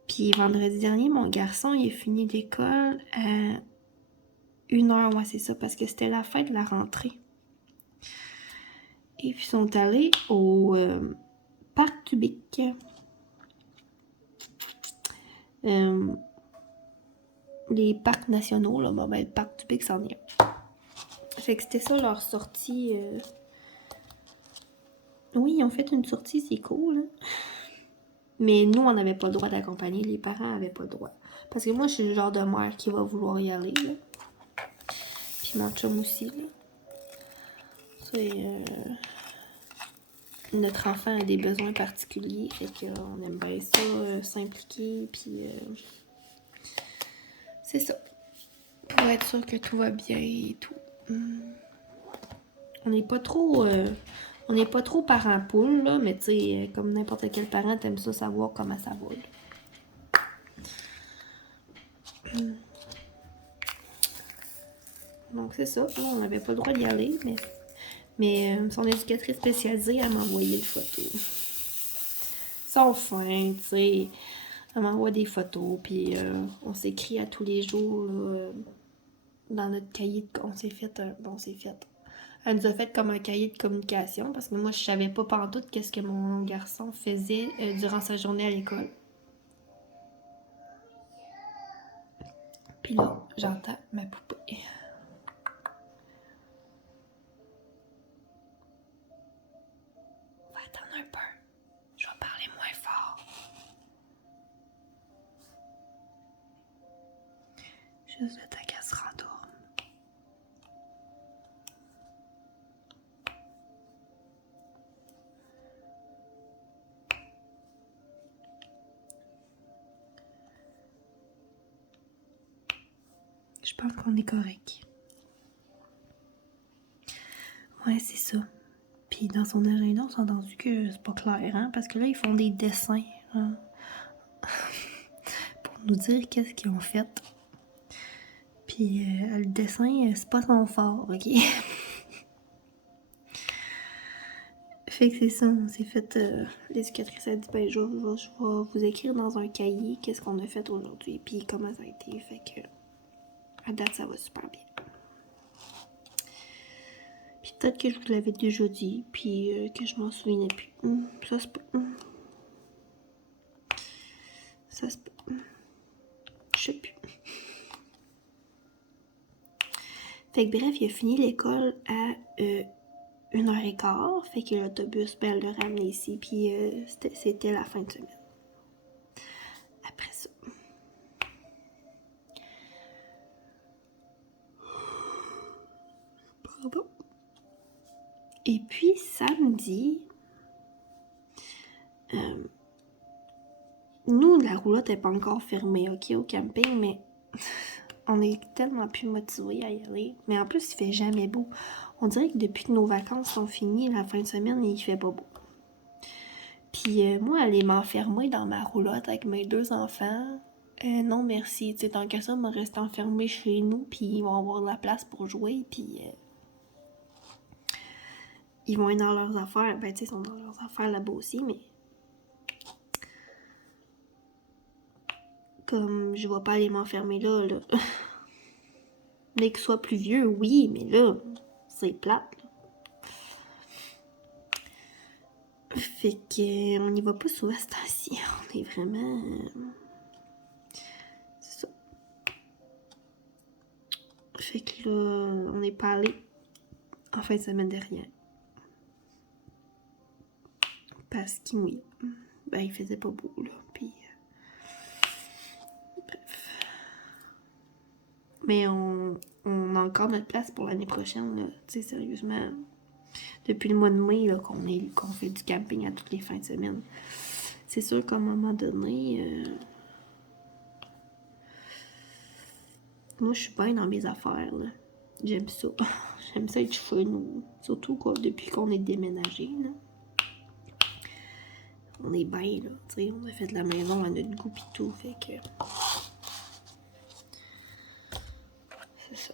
Puis vendredi dernier, mon garçon, il a fini l'école à 1h, ouais, c'est ça, parce que c'était la fête de la rentrée. Et puis ils sont allés au Parc du Bic. Les parcs nationaux, là, ben, le Parc du Bic, c'en est un. Fait que c'était ça leur sortie. Oui, ils ont fait une sortie, c'est cool. Hein? Mais nous, on n'avait pas le droit d'accompagner. Les parents n'avaient pas le droit. Parce que moi, je suis le genre de mère qui va vouloir y aller. Là. Puis mon chum aussi. Là. C'est... Notre enfant a des besoins particuliers. Fait qu'on aime bien ça, s'impliquer. Puis... c'est ça. Pour être sûr que tout va bien et tout. On n'est pas trop... on n'est pas trop parent poule, là, mais tu sais, comme n'importe quel parent, t'aimes ça savoir comment ça va. Donc c'est ça, là, on n'avait pas le droit d'y aller, mais son éducatrice spécialisée, elle m'a envoyé des photos. Ils sont fins, tu sais. Elle m'envoie des photos, puis on s'écrit à tous les jours, là, dans notre cahier de... On s'est fait. Elle nous a fait comme un cahier de communication, parce que moi, je savais pas pantoute qu'est-ce que mon garçon faisait durant sa journée à l'école. Puis là, j'entends ma poupée. On va attendre un peu. Je vais parler moins fort. Juste le temps qu'elle se rendorme. Je pense qu'on est correct. Ouais, c'est ça. Puis dans son agenda, on s'est entendu que c'est pas clair, hein? Parce que là, ils font des dessins, hein? Pour nous dire qu'est-ce qu'ils ont fait. Puis le dessin, c'est pas son fort, ok? Fait que c'est ça, on s'est fait... l'éducatrice a dit, ben je vais vous écrire dans un cahier qu'est-ce qu'on a fait aujourd'hui, puis comment ça a été. Fait que à date, ça va super bien. Puis peut-être que je vous l'avais déjà dit, puis que je m'en souvenais plus. Ça se peut. Ça se peut. Je sais plus. Fait que bref, il a fini l'école à 1h15. Fait que l'autobus, ben, elle l'a ramené ici, puis c'était la fin de semaine. Après ça. Pardon. Et puis samedi, nous, la roulotte n'est pas encore fermée, ok, au camping, mais on est tellement plus motivés à y aller. Mais en plus, il fait jamais beau. On dirait que depuis que nos vacances sont finies, la fin de semaine, il fait pas beau. Puis moi, aller m'enfermer dans ma roulotte avec mes 2 enfants, non merci. Tu sais, tant qu'à ça, me rester enfermée chez nous, puis ils vont avoir de la place pour jouer, puis ils vont être dans leurs affaires. Ben, tu sais, ils sont dans leurs affaires là-bas aussi, mais comme je vais pas aller m'enfermer là. Mais qu'ils soient plus vieux, oui, mais là, C'est plate, là. Fait que on n'y va pas souvent ce temps-ci. On est vraiment... c'est ça. Fait que là, on est pas allé en fin de semaine dernière. Parce qu'il mouillait. Ben, il faisait pas beau, là. Puis... bref. Mais on a encore notre place pour l'année prochaine, là. Tu sais, sérieusement... Depuis le mois de mai, là, qu'on fait du camping à toutes les fins de semaine. C'est sûr qu'à un moment donné, moi, je suis bien dans mes affaires, là. J'aime ça. J'aime ça être chez nous. Surtout quoi, depuis qu'on est déménagé, là. On est bien, là. Tu sais, on a fait la maison à notre goût pis tout, fait que... c'est ça.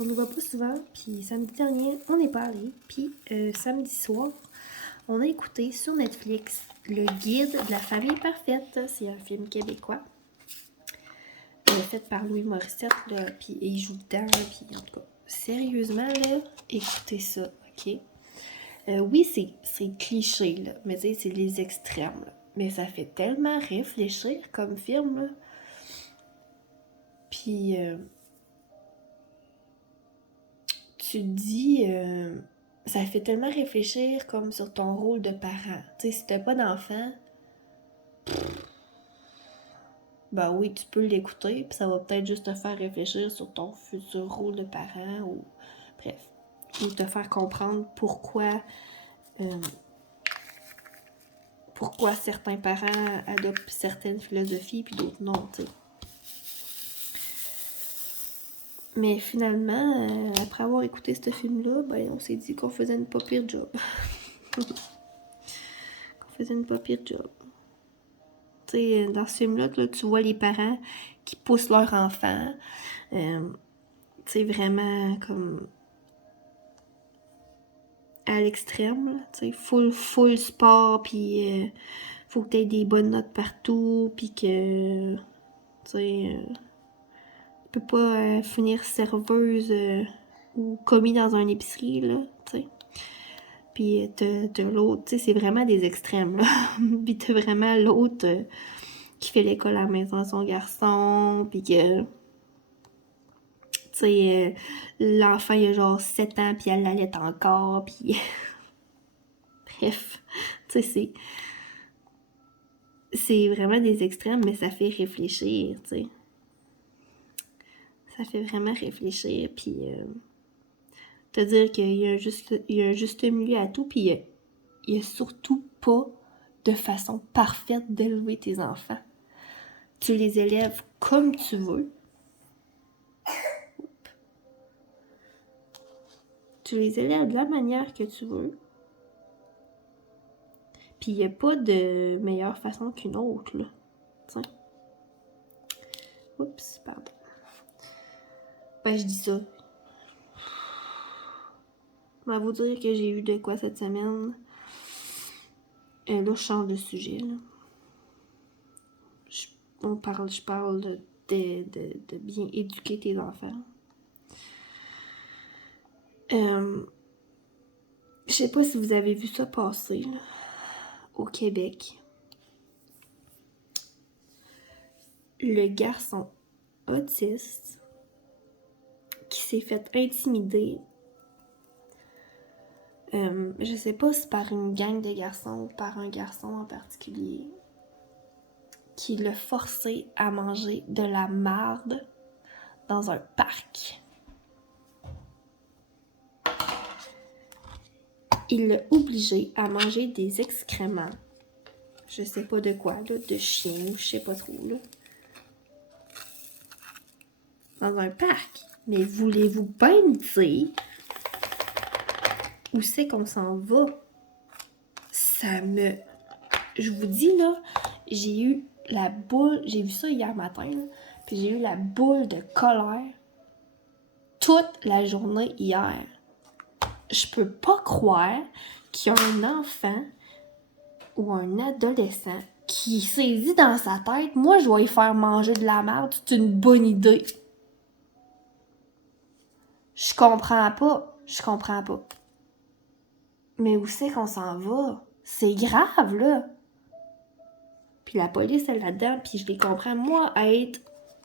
On ne voit pas souvent, puis samedi dernier, on n'est pas allé. Puis samedi soir, on a écouté sur Netflix Le Guide de la famille parfaite. C'est un film québécois. Fait par Louis Morissette, là, puis il joue dedans, puis en tout cas, sérieusement, là, écoutez ça, ok? Oui, c'est cliché, là, mais tu sais, c'est les extrêmes, là. Mais ça fait tellement réfléchir comme film, là. Puis, tu te dis, ça fait tellement réfléchir comme sur ton rôle de parent. Tu sais, si t'as pas d'enfant, ben oui, tu peux l'écouter, puis ça va peut-être juste te faire réfléchir sur ton futur rôle de parent, ou bref, ou te faire comprendre pourquoi certains parents adoptent certaines philosophies, puis d'autres non, tu sais. Mais finalement, après avoir écouté ce film-là, ben on s'est dit qu'on faisait une pas pire job. Qu'on faisait une pas pire job. Tu sais, dans ce film-là, tu vois les parents qui poussent leur enfant. Tu sais, vraiment comme à l'extrême, tu sais, full sport, puis faut que tu aies des bonnes notes partout, puis que, tu sais, tu peux pas finir serveuse ou commis dans une épicerie, là, tu sais. Puis t'as l'autre, tu sais, c'est vraiment des extrêmes, là. Puis t'as vraiment l'autre qui fait l'école à la maison à son garçon, puis que, tu sais, l'enfant, il a genre 7 ans, puis elle l'allait encore, puis... bref, tu sais, c'est vraiment des extrêmes, mais ça fait réfléchir, tu sais. Ça fait vraiment réfléchir, puis te dire qu'il y a un juste milieu à tout, puis il y a surtout pas de façon parfaite d'élever tes enfants. Tu les élèves comme tu veux. Tu les élèves de la manière que tu veux. Puis il n'y a pas de meilleure façon qu'une autre, là. Tiens. Oups, pardon. Ben, je dis ça. On va vous dire que j'ai eu de quoi cette semaine. Là, je change de sujet, là. Je parle de bien éduquer tes enfants. Je sais pas si vous avez vu ça passer, là, au Québec. Le garçon autiste qui s'est fait intimider, je sais pas si par une gang de garçons ou par un garçon en particulier, qui l'a forcé à manger de la marde dans un parc. Il l'a obligé à manger des excréments. Je sais pas de quoi, là, de chien ou je sais pas trop, là. Dans un parc. Mais voulez-vous bien me dire où c'est qu'on s'en va? Je vous dis, là, j'ai eu la boule... J'ai vu ça hier matin, là, puis j'ai eu la boule de colère toute la journée hier. Je peux pas croire qu'il y a un enfant ou un adolescent qui s'est dit dans sa tête, moi, je vais y faire manger de la merde, c'est une bonne idée. Je comprends pas. Je comprends pas. Mais où c'est qu'on s'en va? C'est grave, là. Puis la police, elle est là-dedans, puis je les comprends. Moi, être...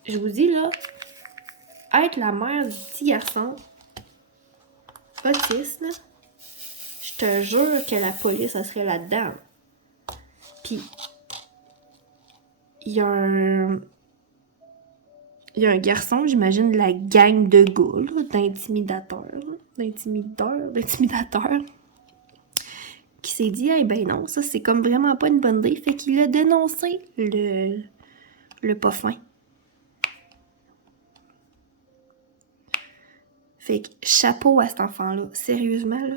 Je vous dis, là, être la mère du petit garçon autiste, là, je te jure que la police, elle serait là-dedans. Puis, il y a un garçon, j'imagine, la gang de gars, là, d'intimidateurs, qui s'est dit, eh ben non, ça, c'est comme vraiment pas une bonne idée. Fait qu'il a dénoncé le pas fin. Fait que chapeau à cet enfant-là. Sérieusement, là.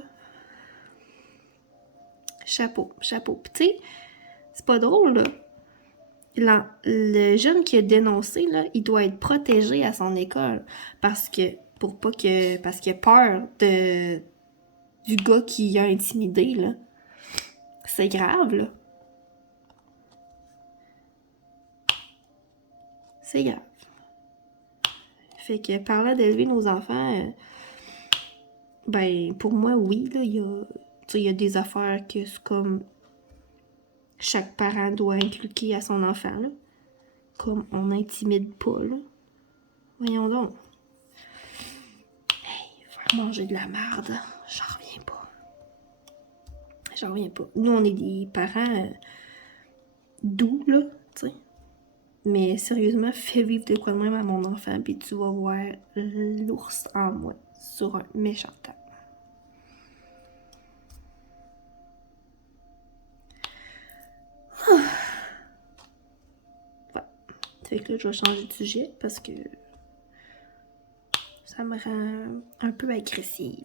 Chapeau. Puis tu sais, c'est pas drôle, là. Le jeune qui a dénoncé, là, il doit être protégé à son école. Parce qu'il a peur du gars qui a intimidé, là. C'est grave, là. C'est grave. Fait que parlant d'élever nos enfants, ben, pour moi, oui, là, il y a des affaires que c'est comme chaque parent doit inculquer à son enfant, là. Comme on n'intimide pas, là. Voyons donc. Hey, faire manger de la merde, j'en reviens pas. Nous, on est des parents doux, là, tu sais. Mais sérieusement, fais vivre de quoi de même à mon enfant, puis tu vas voir l'ours en moi sur un méchant temps. Ouais. Fait que là, je vais changer de sujet parce que ça me rend un peu agressive.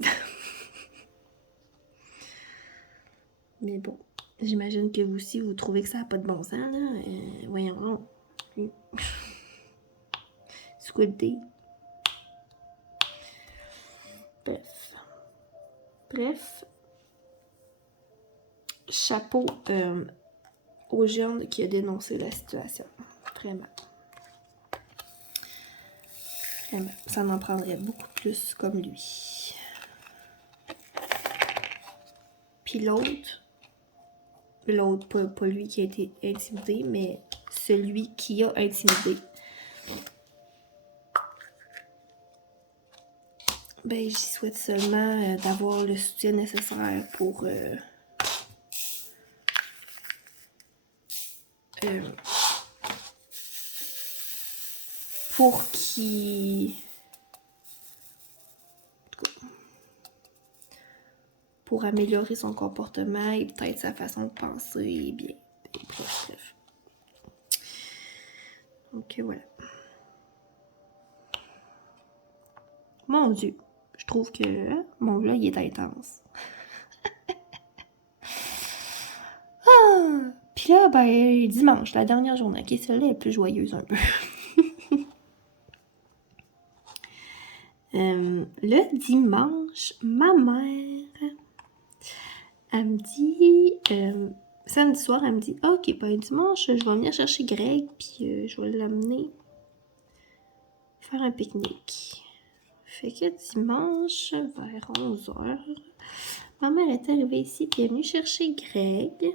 Mais bon, j'imagine que vous aussi, vous trouvez que ça n'a pas de bon sens, là. Voyons. Squid Day. Bref. Chapeau au jeune qui a dénoncé la situation. Vraiment. Ça m'en prendrait beaucoup plus comme lui. Puis l'autre, pas lui qui a été intimidé, mais celui qui a intimidé. Ben, j'y souhaite seulement d'avoir le soutien nécessaire pour améliorer son comportement et peut-être sa façon de penser et bien. Bref. Donc voilà. Mon Dieu, je trouve que mon vlog il est intense. Puis là, ben, dimanche, la dernière journée. Ok, celle-là est plus joyeuse un peu. Le dimanche, ma mère, elle me dit, samedi soir, elle me dit, ok, ben dimanche, je vais venir chercher Greg, puis je vais l'amener faire un pique-nique. Fait que dimanche, vers 11h, ma mère est arrivée ici, puis elle est venue chercher Greg.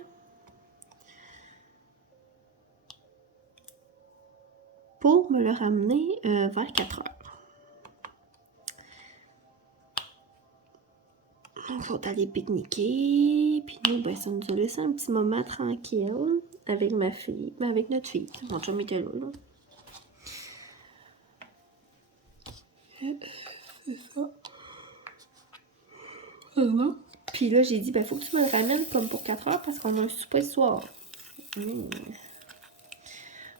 Pour me le ramener vers 4h. Donc, on va aller pique-niquer. Puis nous, ben, ça nous a laissé un petit moment tranquille avec ma fille. Ben, avec notre fille. Mon chum était là. C'est ça. Puis là, j'ai dit, ben, faut que tu me le ramènes comme pour 4h parce qu'on a un souper ce soir.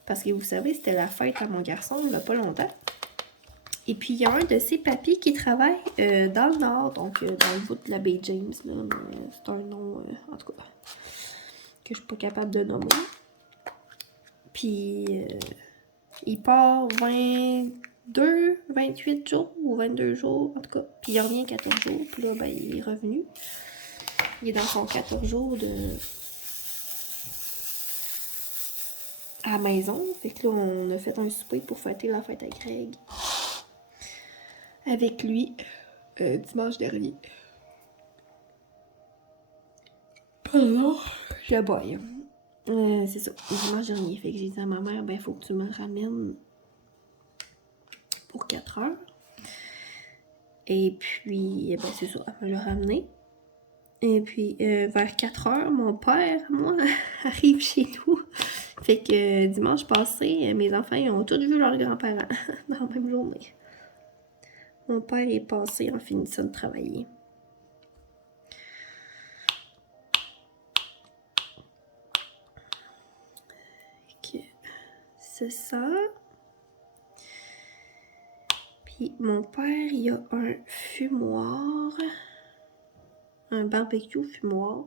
Parce que vous savez, c'était la fête à mon garçon il n'y a pas longtemps. Et puis, il y a un de ses papiers qui travaille dans le nord, donc dans le bout de la baie James, là, mais c'est un nom, en tout cas, que je suis pas capable de nommer. Puis, il part 28 jours ou 22 jours, en tout cas. Puis, il revient 14 jours, puis là, ben, il est revenu. Il est dans son 14 jours à la maison. Fait que là, on a fait un souper pour fêter la fête à Greg. Avec lui. dimanche dernier. Pardon, je bois. C'est ça, dimanche dernier. Fait que j'ai dit à ma mère, ben, faut que tu me ramènes pour 4 heures. Et puis, ben, c'est ça, elle me l'a ramené. Et puis, vers 4 heures, mon père, moi, arrive chez nous. Fait que dimanche passé, mes enfants ils ont tous vu leurs grands-parents dans la même journée. Mon père est passé en finissant de travailler. C'est ça. Puis mon père, il a un fumoir. Un barbecue fumoir.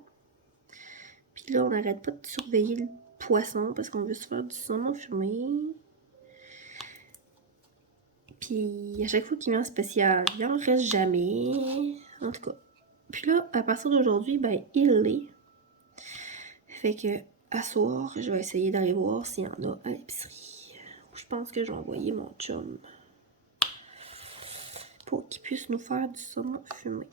Puis là, on n'arrête pas de surveiller le poisson parce qu'on veut se faire du saumon fumé. Puis à chaque fois qu'il vient en spécial, il en reste jamais. En tout cas. Puis là, à partir d'aujourd'hui, ben, il l'est. Fait que, à soir, je vais essayer d'aller voir s'il y en a à l'épicerie. Je pense que je vais envoyer mon chum pour qu'il puisse nous faire du saumon fumé.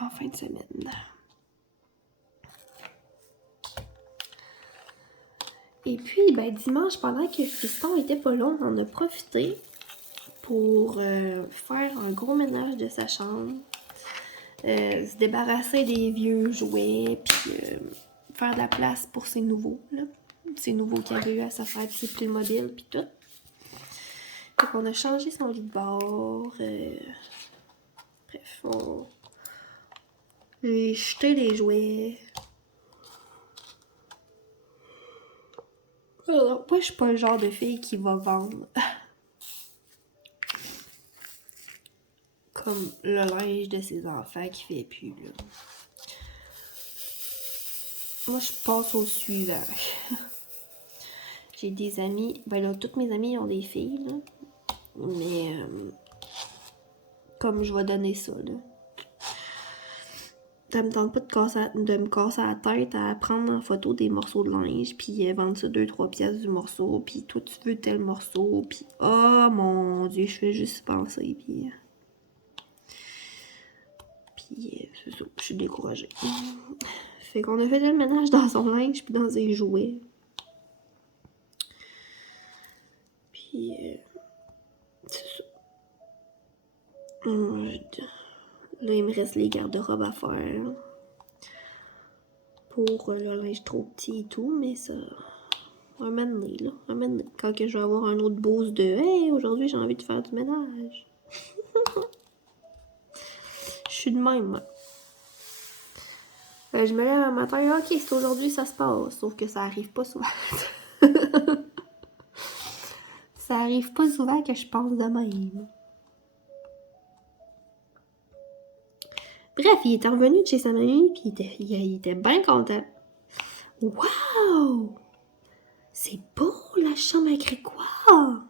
En fin de semaine. Et puis, ben, dimanche, pendant que Fiston était pas là, on en a profité pour faire un gros ménage de sa chambre. Se débarrasser des vieux jouets, puis faire de la place pour ses nouveaux, là. Ses nouveaux qu'il avait eu à sa fête, ses Playmobil, puis tout. Fait qu'on a changé son lit de bord. Bref, j'ai jeté les jouets. Alors, moi, je suis pas le genre de fille qui va vendre comme le linge de ses enfants qui fait plus, là. Moi, je passe au suivant. J'ai des amis, ben là, toutes mes amies ont des filles, là. Mais, comme je vais donner ça, là. Ça me tente pas de me casser la tête à prendre en photo des morceaux de linge, puis vendre ça 2-3 piastres du morceau, puis toi, tu veux tel morceau, puis oh mon Dieu, je fais juste penser, puis c'est ça, je suis découragée. Fait qu'on a fait le ménage dans son linge, puis dans ses jouets. Puis, c'est ça. Là, il me reste les garde-robes à faire. Pour le linge trop petit et tout, mais ça... Un moment donné, là. Un moment donné. Quand que je vais avoir un autre boost de « Hey, aujourd'hui, j'ai envie de faire du ménage. » Je suis de même, moi. Je me lève un matin, ok, c'est aujourd'hui, ça se passe. Sauf que ça arrive pas souvent. Ça arrive pas souvent que je pense de même. Bref, il était revenu de chez sa mamie, puis il était bien content. Wow! C'est beau, la chambre à Grégoire!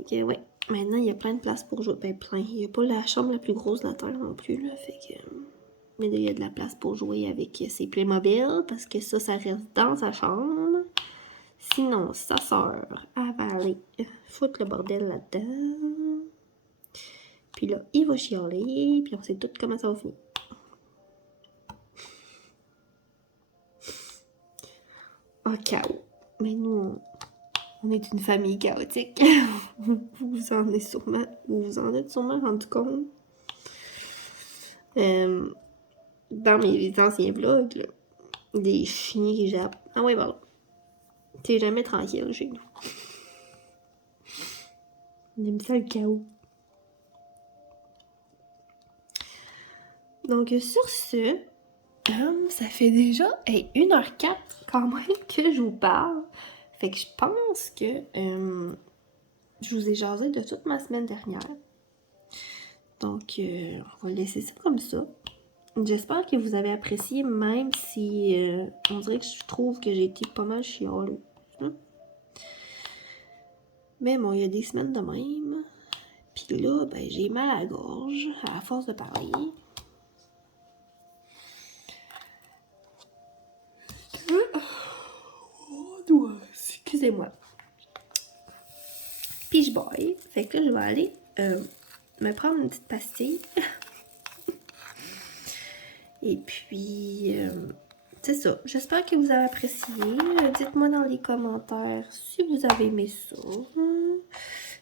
Ok, ouais. Maintenant, il y a plein de place pour jouer. Ben, plein. Il n'y a pas la chambre la plus grosse de la terre non plus, là. Fait que... Mais là, il y a de la place pour jouer avec ses Playmobil, parce que ça reste dans sa chambre. Sinon, sa sœur, elle va aller foutre le bordel là-dedans. Puis là, il va chialer, puis on sait tout comment ça va finir. En chaos. Mais nous, on est une famille chaotique. Vous vous en êtes sûrement rendu compte. Dans mes anciens vlogs, là, des chiens qui jappent. Ah ouais, voilà. T'es jamais tranquille chez nous. On aime ça le chaos. Donc, sur ce, ça fait déjà 1h04 quand même que je vous parle. Fait que je pense que je vous ai jasé de toute ma semaine dernière. Donc, on va laisser ça comme ça. J'espère que vous avez apprécié, même si on dirait que je trouve que j'ai été pas mal chialeuse. Mais bon, il y a des semaines de même. Puis là, ben, j'ai mal à la gorge à force de parler. Excusez-moi. Puis je bois. Fait que là, je vais aller me prendre une petite pastille. Et puis, c'est ça. J'espère que vous avez apprécié. Dites-moi dans les commentaires si vous avez aimé ça.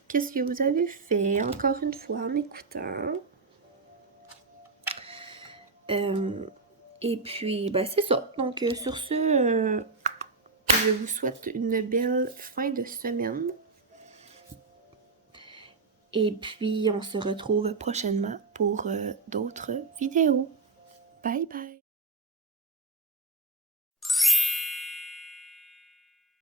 Qu'est-ce que vous avez fait, encore une fois, en m'écoutant. Et puis, ben c'est ça. Donc, sur ce, je vous souhaite une belle fin de semaine. Et puis, on se retrouve prochainement pour d'autres vidéos. Bye bye!